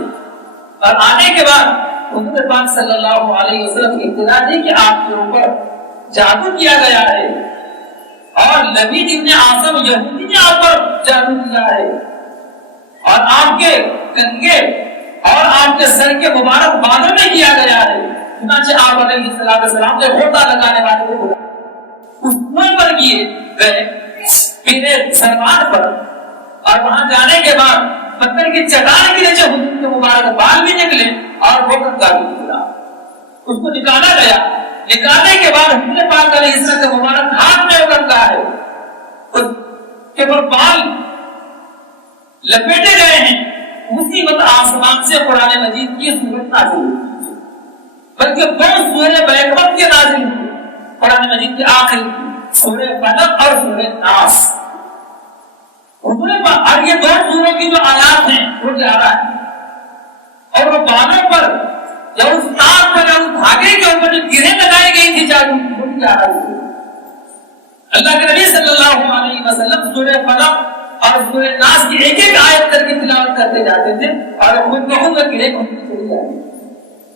اور آنے کے بعد حضور پاک صلی اللہ علیہ وسلم کی اطلاع دی کہ آپ کے اوپر جادو کیا گیا ہے اور لبید بن عاصم یہودی نے آپ پر جادو کیا ہے اور آپ کے کنگے اور آپ کے سر کے مبارک بالوں میں کیا گیا ہے. چنانچہ آپ علیہ السلام نے غوطہ لگانے والے کو بلایا, اس کنویں پر کیے گئے پیرے سرمان پر, اور وہاں جانے کے بعد پتھر کی چٹان کے نیچے حضور کے مبارک بال بھی نکلے اور وہ کنگا بھی نکلا. اس کو نکالا گیا. نکالنے کے بعد حضور پاک علیہ السلام کے مبارک ہاتھ میں وہ کنگا ہے, اس کے اوپر بال لپیٹے گئے ہیں. اسی وقت آسمان سے قرآن مجید کی سورت نازل ہوئی, بلکہ دو سورہ بیک وقت کے نازل ہوئی. قرآن مجید کی آخری سورہ فلق اور سورہ ناس. اور یہ دو سوروں کی جو آیات ہیں وہ 11 ہیں، اور وہ بانوں پر یا اس تار پر یا اس دھاگے کے اوپر جو گرہیں لگائی گئی تھی جادو کی وہ 11 تھی۔ اللہ کے نبی صلی اللہ علیہ وسلم سورہ فلق اور سورہ ناس کی ایک ایک آیت کر کے تلاوت کرتے جاتے تھے اور خود بخود گرہیں کھلتی چلی جاتی تھی۔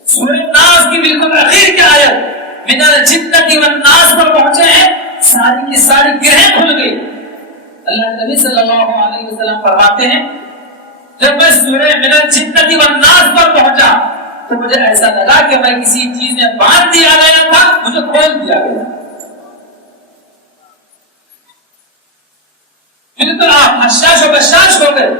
سورہ ناس کی بالکل اخیر کی آیت من الجنۃ والناس پر پہنچے ہیں، ساری کی ساری گرہیں کھل گئی۔ اللہ کے نبی صلی اللہ علیہ وسلم فرماتے ہیں جب میں سورہ من الجنۃ والناس پر پہنچا تو مجھے ایسا لگا کہ میں کسی چیز میں باندھ دیا گیا تھا، مجھے کھول دیا گیا۔ بالکل آپ حشاش و بشاش ہو گئے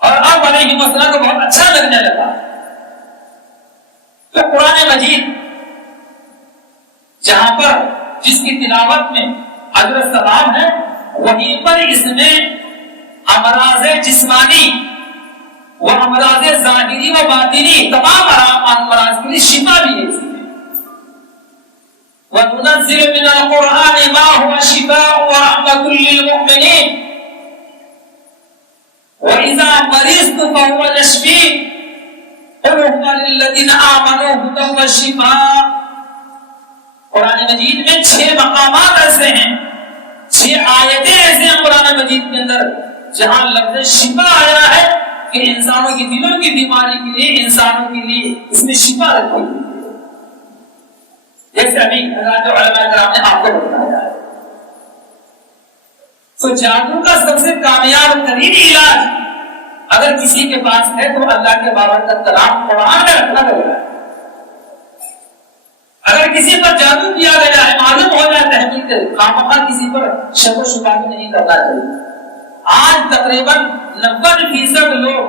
اور آپ علیہ السلام کو بہت اچھا لگنے لگا۔ تو قرآن مجید جہاں پر جس کی تلاوت میں اجر و ثواب ہے، وہیں پر اس میں امراض جسمانی وہ امراض ظاہری و باطنی تمام امراض کے لیے شفا بھی ہے۔ اس میں وَنُنَزِّلُ مِنَ الْقُرْآنِ مَا هُوَ شِفَاءٌ وَرَحْمَةٌ لِّلْمُؤْمِنِينَ وَإِذَا مَرِضْتُ فَهُوَ يَشْفِينِ قُلْ هُوَ لِلَّذِينَ آمَنُوا هُدًى وَشِفَاءٌ۔ قرآن مجید میں 6 مقامات ایسے ہیں، 6 آیتیں ایسے ہیں قرآن مجید کے اندر جہاں لفظ شفا آیا ہے کہ انسانوں کی دلوں کی بیماری کے لیے، انسانوں کے لیے اس میں شفا رکھی ہے، جیسے ابھی حضرات علماء کرام نے آپ کو بتایا ہے۔ تو جادو کا سب سے کامیاب ترین علاج اگر کسی کے پاس ہے تو اللہ کے بابرکت کلام قرآن میں رکھنا پڑے گا۔ اگر کسی پر جادو کیا گیا ہے، معلوم ہو جائے تحقیق، خامخواہ کسی پر شک و شبہ نہیں کرنا چاہیے۔ آج تقریباً 90% لوگ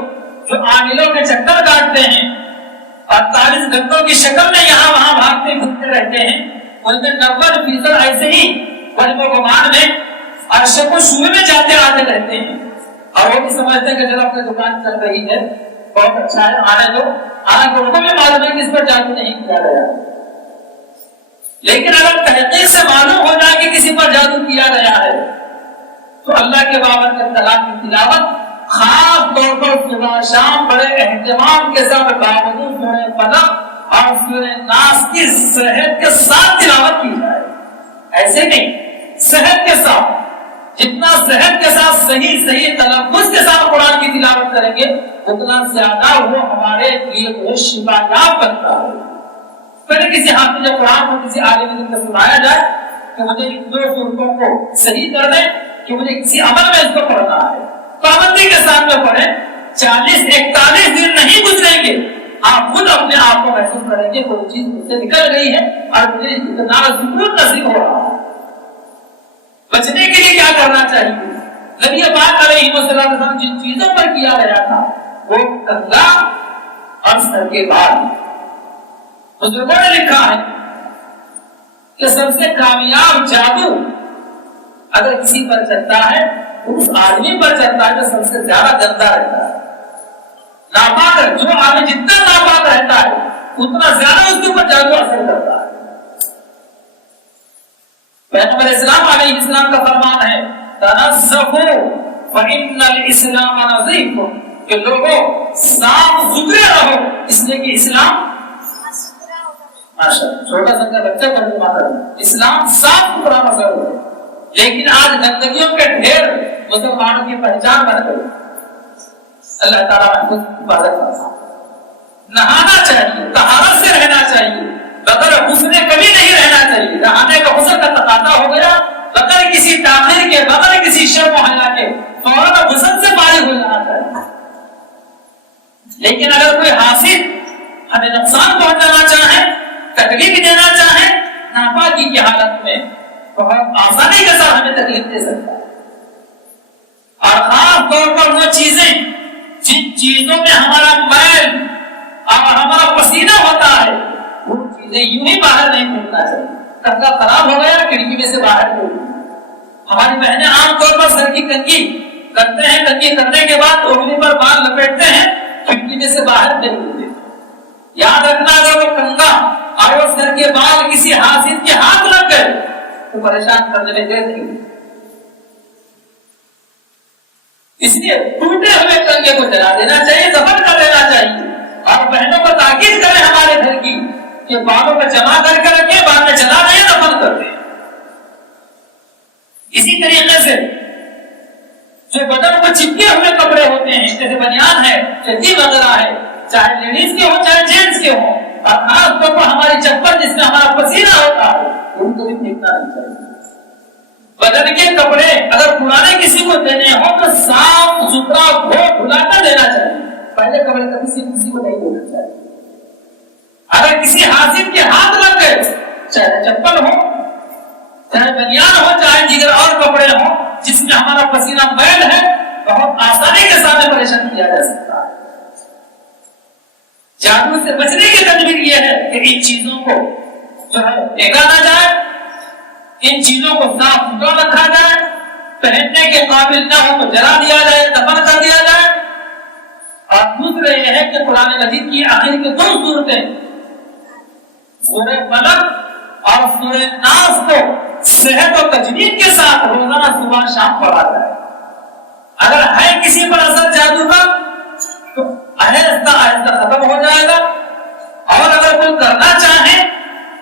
جو عاملوں کے چکر کاٹتے ہیں اور 40 گھنٹوں کی شکل میں یہاں وہاں بھاگتے پھرتے رہتے ہیں، ان میں 90% ایسے ہی وہم و گمان میں اور شک و شبہ میں جاتے آتے رہتے ہیں، اور وہ بھی سمجھتے ہیں کہ جب اپنی دکان چل رہی ہے بہت اچھا ہے، آنے دو، حالانکہ ان کو بھی معلوم ہے کہ اس پر جادو نہیں کیا گیا۔ لیکن اگر تحقیق سے معلوم ہو جائے کہ کسی پر جادو کیا گیا ہے تو اللہ کے بابرکت کلام کی تلاوت خاص طور پر صبح شام بڑے اہتمام کے ساتھ باوجود سورہ فلق اور سورہ ناس کی صحت کے ساتھ تلاوت کی جائے۔ ایسے نہیں، صحت کے ساتھ، جتنا صحت کے ساتھ صحیح تلفظ کے ساتھ قرآن کی تلاوت کریں گے اتنا زیادہ وہ ہمارے لیے شفا یاب بنتا ہے۔ پہلے کسی حافظ قرآن کو کسی عالم دین کو سنایا جائے کہ مجھے ان 2 صورتوں کو صحیح کر دیں کہ مجھے کسی عمل میں اس کو پڑھنا ہے، پابندی کے ساتھ میں پڑھیں، 40-41 دن نہیں گزریں گے، آپ خود اپنے آپ کو محسوس کریں گے کوئی چیز مجھ سے نکل گئی ہے اور مجھے اتنا سکون نصیب ہو رہا ہے۔ بچنے کے لیے کیا کرنا چاہیے؟ نبی پاک علیہ وسلم جن چیزوں پر کیا گیا تھا وہ کنگا اور سر کے بال۔ بزرگوں نے لکھا ہے کہ سب سے کامیاب جادو اگر کسی پر چلتا ہے تو اس آدمی پر چلتا ہے جو سب سے زیادہ گندا رہتا ہے، ناپاک، جو آدمی جتنا ناپاک رہتا ہے اتنا زیادہ اس کے اوپر جادو اثر کرتا ہے۔ پیغمبر اسلام علیہ السلام کا فرمان ہے تنظفوا فإن الاسلام نظیف، کہ لوگوں صاف ستھرے رہو اس لیے کہ اسلام چھوٹا سا بچہ ترجمہ کر اسلام صاف ستھرا مذہب ہے، لیکن آج گندگیوں کے ڈھیر مسلمانوں کی پہچان بن گئی۔ اللہ تعالیٰ حفاظت کرنا، نہانا چاہیے، طہارت سے رہنا چاہیے، بغیر غسل کبھی نہیں رہنا چاہیے۔ نہانے کا غسل کا تقاضا ہو گیا، بغیر کسی تاخیر کے، بغیر کسی شرم و حیا کے فوراً غسل سے فارغ ہو جانا چاہیے۔ لیکن اگر کوئی حاسد ہمیں نقصان پہنچانا چاہے، تکلیف دینا چاہے ناپاکی کی حالت میں، بہت آسانی کے ساتھ ہمیں تکلیف دے سکتا ہے۔ اور خاص طور پر وہ چیزیں جن چیزوں میں ہمارا میل اور ہمارا پسینہ ہوتا ہے وہ چیزیں یوں ہی باہر نہیں پھینکنا چاہیے۔ کنگا خراب ہو گیا کھڑکی میں سے باہر پھینک دیا۔ ہماری بہنیں عام طور پر سر کی کنگھی کرتے ہیں، کنگھی کرنے کے بعد انگلی پر بال لپیٹتے ہیں، کھڑکی میں سے باہر پھینک دیتے ہیں۔ یاد رکھنا اگر وہ کنگا اور وہ سر کے بال کسی حاسد کے ہاتھ لگ گئے تو پریشان کرنے میں دیر نہیں، اس لیے ٹوٹے ہوئے کنگے کو جلا دینا چاہیے، دفن کر دینا چاہیے. اور بہنوں کو تاکید کریں ہمارے گھر کی کہ بالوں کو جمع کر کے رکھیں، بعد میں جلا دیں، دفن کر دیں. اسی طریقے سے جو بدن کو چپکے ہوئے کپڑے ہوتے ہیں جیسے بنیان ہے، چٹی وغیرہ ہے، چاہے لیڈیز کے ہوں چاہے جینٹس کے ہوں، اور خاص طور پر ہماری چپل جس میں ہمارا پسینہ ہوتا ہے ان کو بھی پھینکنا نہیں چاہیے. بدن کے کپڑے اگر پرانے کسی کو دینے ہوں تو صاف ستھرا دھلا کر دینا چاہیے. پہلے کپڑے کبھی کسی کو نہیں دینا چاہیے. اگر کسی حاسد کے ہاتھ لگ گئے، چاہے چپل ہو چاہے بنیان ہو چاہے دیگر اور کپڑے ہوں جس میں ہمارا پسینہ میل ہے، بہت آسانی کے ساتھ پریشان کیا جا سکتا ہے. جادو سے بچنے کی تدبیر یہ ہے کہ ان چیزوں کو جو ہے پھینکا نہ جائے، ان چیزوں کو صاف ستھرا رکھا جائے، پہننے کے قابل نہ ہو تو جلا دیا جائے، دفن کر دیا جائے. اور دوسرے یہ ہے کہ قرآن مجید کی آخر کی 2 صورتیں سورہ فلق اور سورہ ناس کو صحت و تجوید کے ساتھ روزانہ صبح شام پڑھا جائے. اگر ہے کسی پر اثر جادو کا تو آہستہ آہستہ ختم ہو جائے گا. اور اگر کوئی کرنا چاہے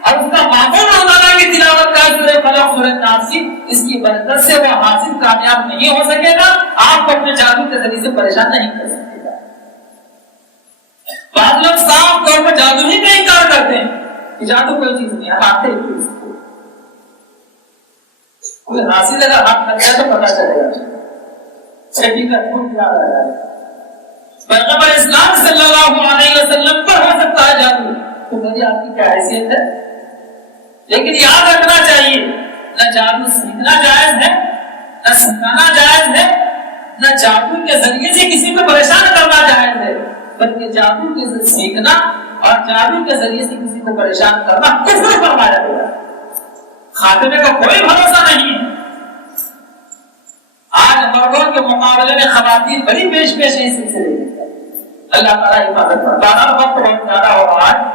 اور اس کا معمول روزانہ کی تلاوت کا سورہ فلق سورہ ناس کی، اس کی برکت سے وہ حاصل کامیاب نہیں ہو سکے گا، آپ کو اپنے جادو کے ذریعے سے پریشان نہیں کر سکے گا. بعض لوگ صاف طور پر جادو ہی کا انکار کرتے ہیں کہ جادو کوئی چیز نہیں ہے، آتے ہی کوئی حاصل اگر ہاتھ لگ جائے تو پتا چلے گا چھٹی کا خون یاد آ جائے. پیغمبر اسلام صلی اللہ علیہ وسلم پر ہو سکتا ہے جادو، تو میری آپ کی کیا حیثیت ہے؟ لیکن یاد رکھنا چاہیے نہ جادو سیکھنا جائز ہے، نہ سکھانا جائز ہے، نہ جادو کے ذریعے سے کسی کو پریشان کرنا جائز ہے، بلکہ جادو کے سیکھنا اور جادو کے ذریعے سے کسی کو پریشان کرنا کفر فرمایا گیا. خاتمے کا کوئی بھروسہ نہیں ہے. آج مردوں کے مقابلے میں خواتین بڑی پیش پیش ہے اس سلسلے میں. اللہ تعالیٰ حفاظت کرے. بہرحال وقت بہت زیادہ ہو رہا ہے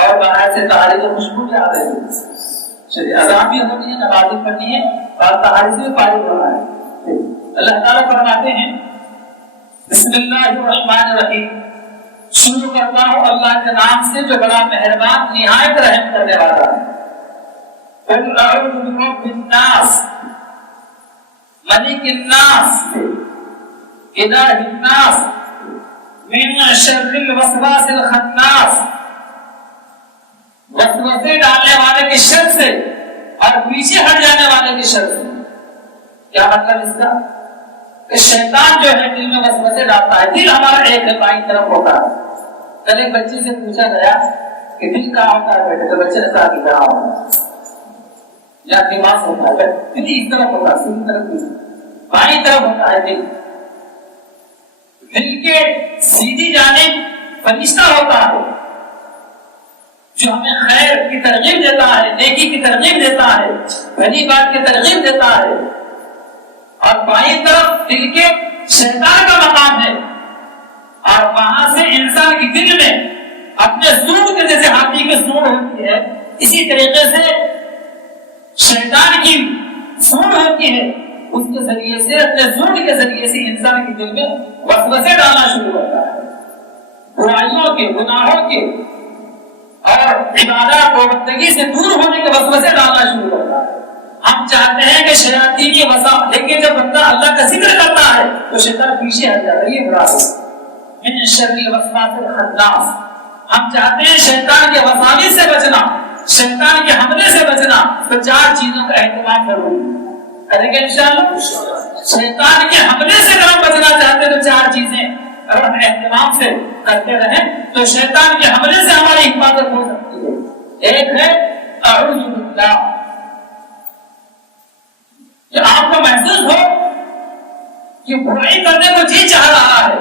اور باہر سے تحریر خوشبو بھی آ رہی ہے، اذان بھی ہونی ہے، نماز پڑھنی ہے اور تحریر سے بھی فارغ ہونا ہے. اللہ تعالیٰ فرماتے ہیں بسم اللہ الرحمن الرحیم، شروع کرتا ہوں اللہ کے نام سے جو بڑا مہربان نہایت رحم کرنے والا ہے. قل اعوذ برب الناس، ملک الناس، الہ الناس، من شر الوسواس الخناس، وسوسے ڈالنے والے کی شر سے اور پیچھے ہٹ جانے والے کی شر سے. کیا مطلب اس کا؟ کہ شیطان جو ہے دل میں وسوسے ڈالتا ہے. دل ہمارا ایک ہے، بائیں طرف ہوتا ہے. کل ایک بچے سے پوچھا گیا کہ دل کہاں ہوتا ہے بیٹے، تو بچے نے کہا کہ کہاں ہوتا ہے یا دماغ ہوتا ہے. دل اس طرف ہوتا ہے، سیدھی طرف نہیں، بائیں طرف ہوتا ہے. دل کے سیدھی جانب فرشتہ ہوتا ہے جو ہمیں خیر کی ترغیب دیتا ہے، نیکی کی ترغیب دیتا ہے، بھلی بات کی ترغیب دیتا ہے. اور بائیں طرف دل کے شیطان کا مقام ہے، اور وہاں سے انسان کی دل میں اپنے سونڈ کے جیسے ہاتھی کی سونڈ ہوتی ہے، اسی طریقے سے شیطان کی سونڈ ہوتی ہے. اس کے ذریعے سے، اپنے سونڈ کے ذریعے سے انسان کے دل میں وسوسے ڈالنا شروع ہوتا ہے، برائیوں کے، گناہوں کے اور عبادات و بندگی سے دور ہونے کے وسوسے ڈالنا شروع ہوتا ہے. ہم چاہتے ہیں کہ شیاطینی وساوس، لیکن جب بندہ اللہ کا ذکر کرتا ہے تو شیطان پیچھے ہٹ جاتا ہے. یہ برا ہے. من شر الوسواس الخناس، ہم چاہتے ہیں شیطان کے وساوس سے بچنا، شیطان کے حملے سے بچنا. تو 4 چیزوں کا اہتمام ضروری کریں گے انشاءاللہ. شیطان کے حملے سے اگر ہم بچنا چاہتے ہیں تو 4 چیزیں اگر ہم اہتمام سے کرتے رہیں تو شیطان کے حملے سے ہماری حفاظت ہو سکتی ہے. ایک ہے اعوذ باللہ، کہ آپ کو محسوس ہو کہ برائی کرنے کو جی چاہ رہا ہے،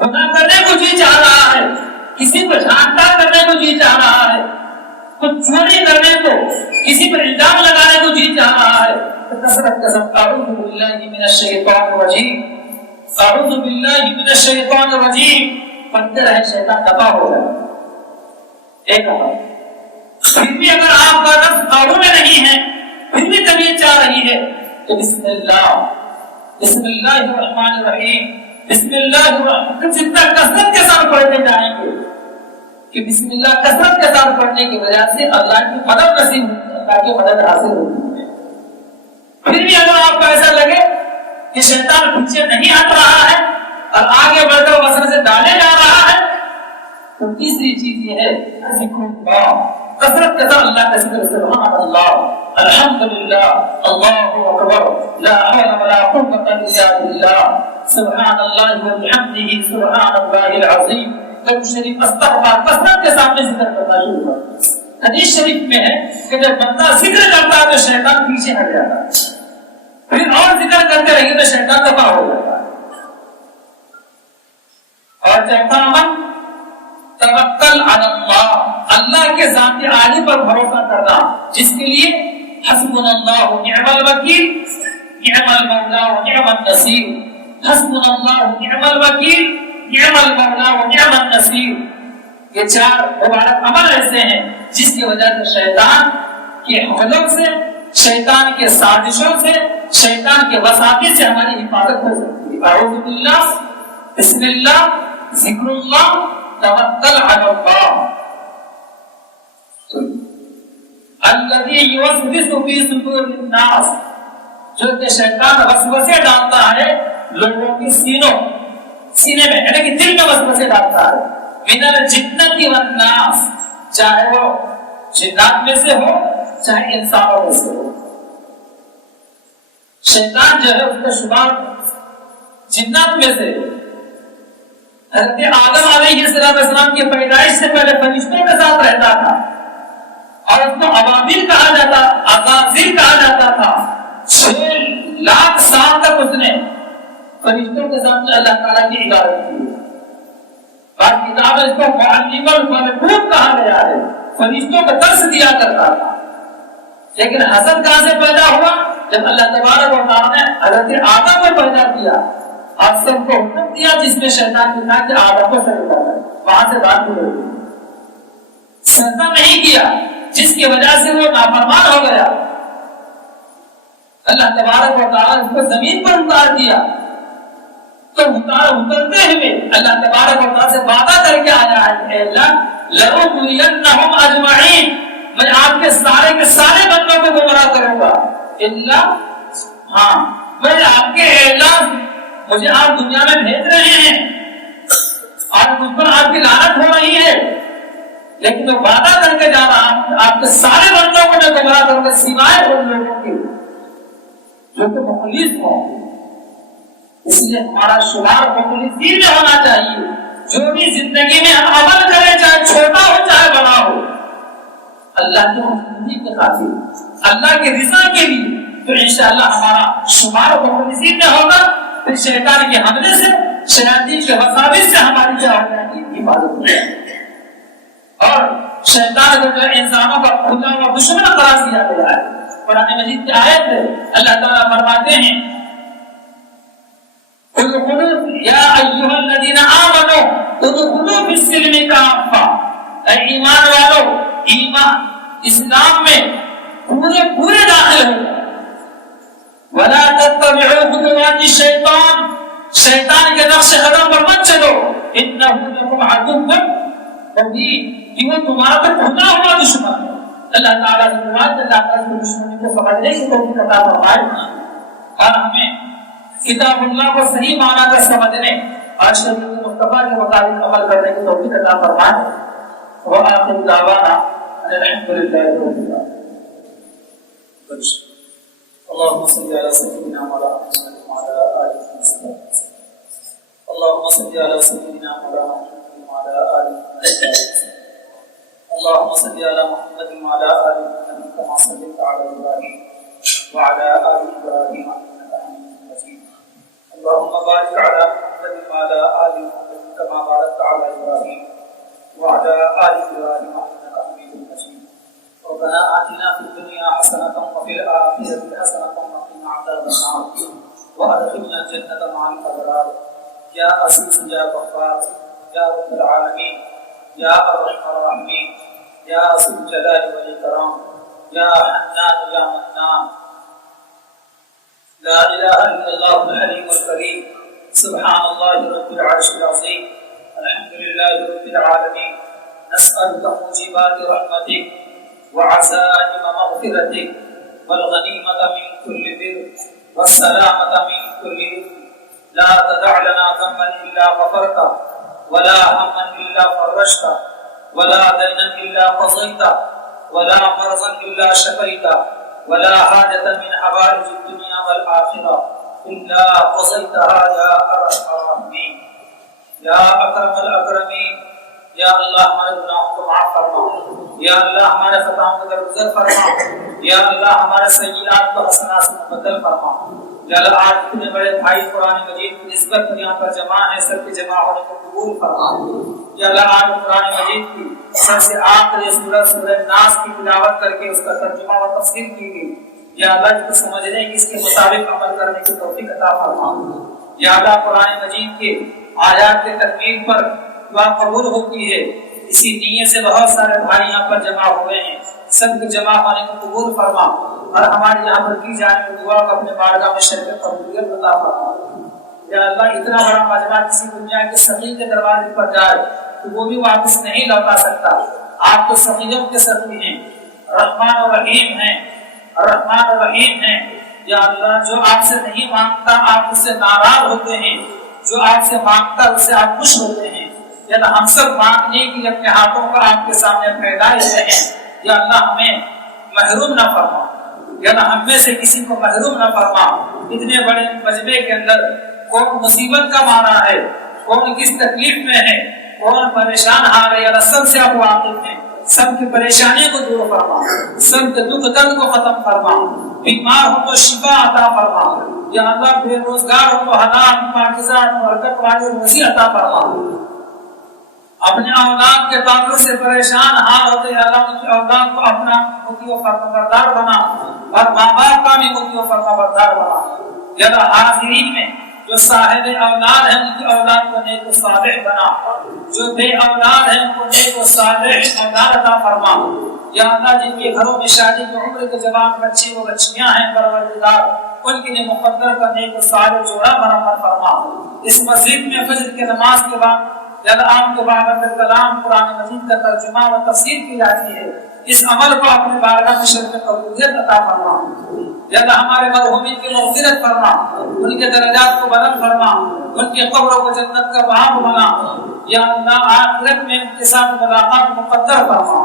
گناہ کرنے کو جی چاہ رہا ہے، کسی کو جھانٹا کرنے کو جی چاہ رہا ہے، کچھ چوری کرنے کو، کسی پر الزام لگانے کو جی چاہ رہا ہے، تو کثرت کے ساتھ اعوذ باللہ من الشیطان الرجیم، اعوذ باللہ من الشیطان الرجیم پڑھتے رہے، شیطان تباہ ہو جائے. ایک پھر بھی اگر آپ کا نفس قابو میں نہیں ہے، پھر بھی طبیعت چاہ رہی ہے تو بسم اللہ بسم اللہ الرحمن الرحیم، بسم اللہ الرحمن، جتنا کثرت کے ساتھ پڑھتے جائیں گے کہ بسم اللہ کثرت کے ساتھ پڑھنے کی وجہ سے اللہ کی مدد نصیب ہوتی ہے، اللہ کی مدد حاصل ہوتی ہے۔ پھر بھی اگر آپ کو ایسا لگے کہ شیطان پیچھے نہیں ہٹ رہا ہے اور آگے بڑھ کر وسوسے سے ڈالے جا رہا ہے، تو تیسری چیز یہ ہے ذکر اللہ، کثرت کے ساتھ اللہ کا ذکر، سبحان اللہ، الحمدللہ، اللہ اکبر، لا حول ولا قوة الا باللہ، سبحان اللہ وبحمدہ، سبحان اللہ العظیم، کلمہ شریف استغفار، کثرت کے ساتھ ذکر کرنا شروع کر۔ حدیث شریف میں ہے کہ جب بندہ ذکر کرتا ہے تو شیطان پیچھے ہٹ جاتا ہے، پھر اور ذکر کرتے رہیے تو شیطان دفع ہو جاتا ہے۔ اور چوتھا عمل توکل علی اللہ، اللہ کے ذات عالی پر بھروسہ کرنا، جس کے لیے حسبنا اللہ ونعم الوکیل، نعم المولا ونعم النصیر، حسبنا اللہ ونعم الوکیل، نعم المولا ونعم النصیر۔ یہ چار مبارک عمل ایسے ہیں جس کی وجہ سے شیطان کے حملوں سے، شیطان کے سازشوں سے، شیطان کے وساطے سے ہماری حفاظت ہو سکتی ہے۔ اعوذ باللہ، بسم اللہ، ذکر اللہ، توکل علی اللہ، الذی یوسوس فی صدور الناس، جو کہ شیطان وسوسے ڈالتا ہے لوگوں کے سینے میں، یعنی کہ دل میں وسوسے ڈالتا ہے، من الجنۃ والناس، چاہے وہ جنات میں سے ہو چاہے انسانوں میں سے ہو۔ شیطان جو ہے اس کا شمار جنات میں سے، حضرت آدم علیہ السلام کی پیدائش سے پہلے فرشتوں کے ساتھ رہتا تھا اور اس کو ابابیل کہا جاتا، ابابیل کہا جاتا تھا۔ 6 لاکھ سال تک اس نے فرشتوں کے ساتھ اللہ تعالیٰ کی عبادت کی۔ اور کتاب اس کو معلم الملکوت کہا گیا ہے، فرشتوں کو درس دیا کرتا تھا۔ لیکن حسد کہاں سے پیدا ہوا؟ جب اللہ تبارک و تعالیٰ نے حضرت آدم کو پیدا کیا اور سب کو حکم دیا، جس میں شیطان نے کہا کہ آدم کو سجدہ کرو، وہاں سے بات ہوئی، سجدہ نہیں کیا، جس کی وجہ سے وہ نافرمان ہو گیا۔ اللہ تبارک و تعالیٰ اس کو زمین پر اتار دیا، تو اترتے ہوئے اللہ تبارک و تعالیٰ سے وعدہ کر کے آیا ہے کہ اللہ لَأُغْوِيَنَّهُمْ أَجْمَعِينَ، میں آپ کے سارے بندوں کو گمراہ کروں گا، میں آپ کے اعلان، مجھے آپ دنیا میں بھیج رہے ہیں اور مجھ پر آپ کی لعنت ہو رہی ہے، لیکن میں وعدہ کر کے جا رہا ہوں آپ کے سارے بندوں کو میں گمراہ کروں گا سوائے ان لوگوں کے جو کہ مخلص ہوں۔ اس لیے ہمارا شمار مخلصین میں ہونا چاہیے۔ جو بھی زندگی میں ہم عمل کریں، چاہے چھوٹا ہو چاہے بڑا ہو، اللہ کی خوشنودی کے خاطر، اللہ کی رضا کے لیے، تو انشاءاللہ ہمارا شمار مخلصین میں ہوگا۔ پھر شیطان کے حملے سے، شیاطین کے وساوس سے ہماری کیا ہو جائے گی؟ حفاظت ہو جائے گی۔ اور شیطان کو جو انسانوں کا کھلا ہوا دشمن قرار دیا گیا ہے، قرآن مجید کی آیت ہے، اللہ تعالیٰ فرماتے ہیں یا ایھا الذین آمنوا ادخلوا فی السلم کافہ، اے ایمان والو، ایمان اسلام میں پورے داخل ہو، ولا تتبعوا خطوات الشیطان، شیطان کے نقش قدم پر مت چلو، انہ لکم عدو مبین، کہ وہ تمہارا پر کھلا ہوا دشمن ہے۔ اللہ تعالیٰ سے دعا ہے اللہ تعالیٰ کی دشمنی کو سمجھنے کی توفیق عطا فرمائے اور ہمیں کتاب اللہ کو صحیح معنی کر سمجھنے اور شریعت مصطفیٰ کے مطابق عمل کرنے کی توفیق عطا فرمائے۔ وآخر دعوانا ان الحمد للہ رب العالمین۔ اللهم صل على سيدنا محمد وعلى آله وصحبه، اللهم صل على سيدنا محمد وعلى آله وصحبه، اللهم صل على محمد وعلى آل محمد كما صليت على إبراهيم وعلى آل إبراهيم إنك حميد مجيد، اللهم بارك على محمد وعلى آل محمد كما باركت على إبراهيم وعلى آل إبراهيم إنك حميد مجيد، ربنا آتنا في الدنيا حسنة وفي الآخرة حسنة وقنا عذاب النار وأدخلنا الجنة مع الأبرار، يا عزيز يا غفار يا رب العالمين يا ارحم الراحمين يا ذو الجلال والإكرام يا حنان يا منان، لا إله إلا الله الحليم الكريم سبحان الله رب العرش العظيم الحمد لله رب العالمين نسألك موجبات رحمتك وعزائم مغفرتك والغنيمة من كل بر والسلامة من كل إثم لا تدع لنا ذنبا إلا غفرته ولا هما إلا فرجته ولا دينا إلا قضيته ولا مرضا إلا شفيته ولا حاجة من حوائج الدنيا والآخرة إلا قضيتها يا أرحم الراحمين یا اکرم الاکرمین. یا اللہ ہمارے گناہوں کو معاف فرما. یا اللہ ہمارے خطاؤں کو درگزر فرما. یا اللہ ہمارے سیئات کو حسنات سے مبدل فرما. یا اللہ آج اتنے بڑے بھائی قرآن مجید کی نسبت پر یہاں پر جمع ہے، سب کے جمع ہونے کو قبول فرما. یا اللہ آج قرآن مجید کی سب سے آخری سورہ ناس کی تلاوت کر کے اس کا ترجمہ و تفسیر کی گئی. یا اللہ اس کو سمجھنے کی، اس کے مطابق عمل کرنے کی توفیق عطا فرما. یا اللہ قرآن مجید کے آیات کے تکمیل پر دعا قبول ہوتی ہے، اسی نیت سے بہت سارے بھائی یہاں پر جمع ہوئے ہیں، سب کے جمع ہونے کو قبول فرما اور ہمارے یہاں پر کی جانے والی دعا کو اپنے بارگاہ میں شرکت قبولیت عطا فرما. یا اللہ اتنا بڑا مجمع کسی دنیا کے سخی کے دروازے پر جائے تو وہ بھی واپس نہیں لوٹا سکتا. آپ تو سخیوں کے سخی ہیں، رحمان اور رحیم ہیں، رحمان اور رحیم ہیں. یا اللہ جو آپ سے نہیں مانگتا آپ اس سے ناراض ہوتے ہیں، جو آپ سے مانگتا اس سے آپ خوش ہوتے ہیں. یا اللہ ہم سب مانگنے کے لیے اپنے ہاتھوں کو آپ کے سامنے پھیلائے ہوئے ہیں. یا اللہ ہمیں محروم نہ فرما. یا اللہ ہم میں سے کسی کو محروم نہ فرما. اتنے بڑے مجمع کے اندر کون مصیبت کا مارا ہے، کون کس تکلیف میں ہے، کون پریشان حال ہے، یا اللہ سب سے آپ واقف ہیں. سب کی پریشانیوں کو دور فرما، سب کے دکھ درد کو ختم فرما. بیمار ہو تو شفا عطا فرما. یا اللہ بے روزگار ہو تو حلال پاکیزہ برکت والی روزی عطا فرما. اپنے اولاد کے تعلق سے پریشان حال ہوتے ہیں، اللہ ان کی اولاد کو اپنا مطیع و فرمانبردار بنا اور ماں باپ کا بھی مطیع و فرمانبردار بنا. یا اللہ حاضرین میں جو صاحب اولاد ہیں ان کی اولاد کو نیک و صالح بنا، جو بے اولاد ہیں ان کو نیک و صالح اولاد عطا فرما. یا اللہ جن کے گھروں میں شادی کی عمر کے جوان بچے و بچیاں ہیں پروردگار ان کے لیے مقدر کا نیک و صالح جوڑا برآمد فرما. اس مسجد میں فجر کی نماز کے بعد جب آپ کے بابت کلام قرآن مجید کا ترجمہ و تفسیر کی جاتی ہے، اس عمل کو اپنے بارگاہ میں شرکت قبولیت عطا فرما. یا اللہ ہمارے مرحومین کی مغفرت فرما، ان کے درجات کو بلند فرما، ان کی قبروں کو جنت کا باب بنا. یا اللہ آخرت میں ان کے ساتھ ملاقات مقدر فرما.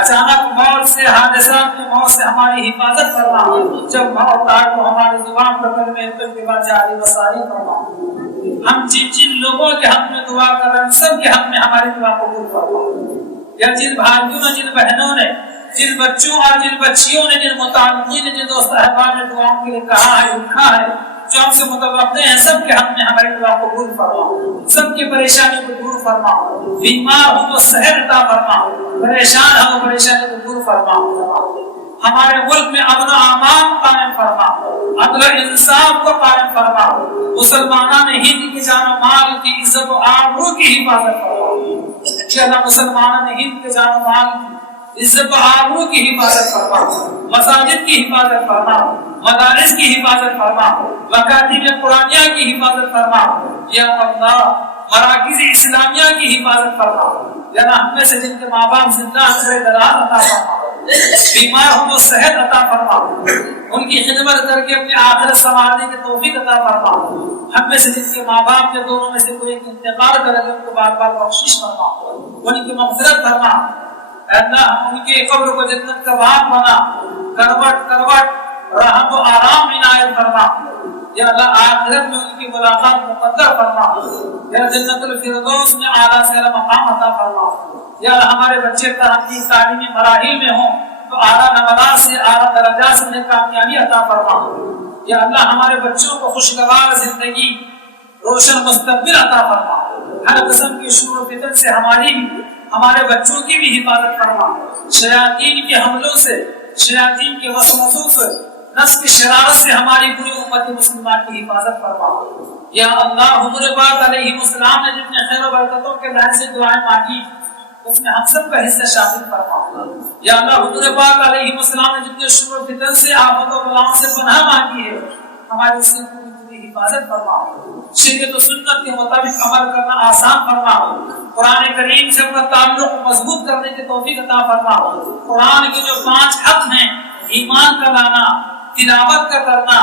اچانک موت سے، حادثات میں موت سے ہماری حفاظت فرما. جب موت آئے تو ہماری زبان پر کلمہ طیبہ جاری و ساری فرما. ہم جن لوگوں کے حق میں دعا کر رہے ہیں سب کے حق میں ہماری دعا قبول فرما. یا جن بھائیوں نے، جن بہنوں نے، جن بچوں اور جن بچیوں نے، جن متعلقین نے، جن دوست احباب نے دعاؤں کے لیے کہا ہے، لکھا ہے، جو ہم سے متوقع ہیں، سب کے حق میں ہماری دعا قبول فرما. سب کی پریشانی کو دور فرما. بیمار ہو تو صحت عطا فرما، پریشان ہو تو پریشانی کو دور فرما. ہمارے ملک میں امن و امان قائم فرما، عدل و انصاف کو قائم فرما. مسلمانان ہند کی جان و مال کی عزت و آبرو کی حفاظت فرما. کہ اللہ مسلمانان ہند کے جان و مال کی عزت و آبرو کی حفاظت فرما، مساجد کی حفاظت فرما، مدارس کی حفاظت فرما، مکاتب قرآنیہ کی حفاظت فرما. یا اللہ مراکز اسلامیہ کی حفاظت فرما. یا اللہ ہم میں سے جن کے ماں باپ زندہ ہیں دراز عطا فرما، بیمار ہو تو صحت عطا فرما، ان کی خدمت کر کے اپنے آخرت سنوارنے کی توفیق عطا فرما. ہم میں سے جن کے ماں باپ کے دونوں میں سے کوئی انتقال کرے ان کو بار بار بخشش فرما، ان کی مغفرت فرما. اللہ ان کی قبر کو جنت کا باغ بنا، کروٹ کروٹ رحمت و آرام عنایت فرما. یا اللہ آخرت میں ان کی ملاقات مقدر فرما. یا جنت الفردوس میں اعلیٰ سے اعلیٰ مقام عطا فرما. یا ہمارے بچے ترقی تعلیمی مراحل میں ہوں تو اعلیٰ نمرات سے، اعلیٰ درجات سے انہیں کامیابی عطا فرما. یا اللہ ہمارے بچوں کو خوشگوار زندگی، روشن مستقبل عطا فرما. ہر قسم کی شور و فتن سے ہماری بھی، ہمارے بچوں کی بھی حفاظت فرما. شیاطین کے حملوں سے، شیاطین کے وسوسوں سے، نفس کی شرارت سے ہماری پوری امت مسلمان کی حفاظت فرما. یا اللہ حضور پاک علیہ السلام نے جتنے خیر و برکتوں کے لحاظ سے دعائیں مانگی اس میں ہم سب کا حصہ شامل فرما. یا اللہ حضور پاک علیہ السلام نے جتنے شر و فتن سے، آفت و بلاؤں سے پناہ مانگی ہے ہماری اس کی پوری پوری حفاظت فرما، شریعت و سنت کے مطابق عمل کرنا آسان فرما، قرآن کریم سے اپنا تعلق مضبوط کرنے کی توفیق عطا فرما، قرآن کے جو 5 حق ہیں، ایمان کا لانا، تلاوت کا کرنا،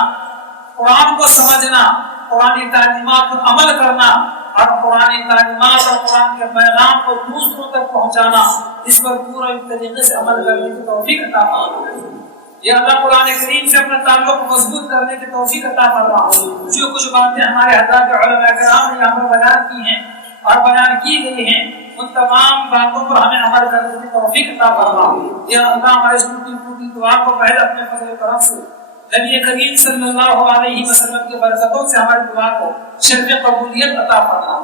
قرآن کو سمجھنا، قرآن تعلیمات پر عمل کرنا اور قرآن تعلیمات اور قرآن کے پیغام کو دوسروں تک پہنچانا، اس پر پورا طریقے سے عمل کرنے کی توفیق عطا فرما۔ یا اللہ قرآن کریم سے اپنا تعلق مضبوط کرنے کی توفیق عطا فرما۔ جو کچھ باتیں ہمارے حضرات علماء کرام نے یہاں پر بیان کی ہیں اور بیان کی گئی ہیں، ان تمام باتوں پر ہمیں عمل کرنے کی توفیق عطا فرما۔ یا اللہ ہمارے اس ٹوٹی دعا کو پہلے اپنے فضل و کرم سے نبی کریم صلی اللہ علیہ وسلم کے برکتوں سے ہماری دعا کو شرف قبولیت عطا فرما۔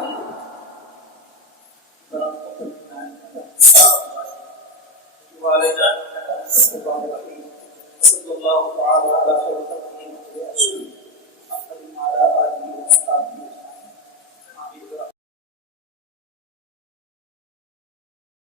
صلی اللہ تعالی علی خیر خلقہ محمد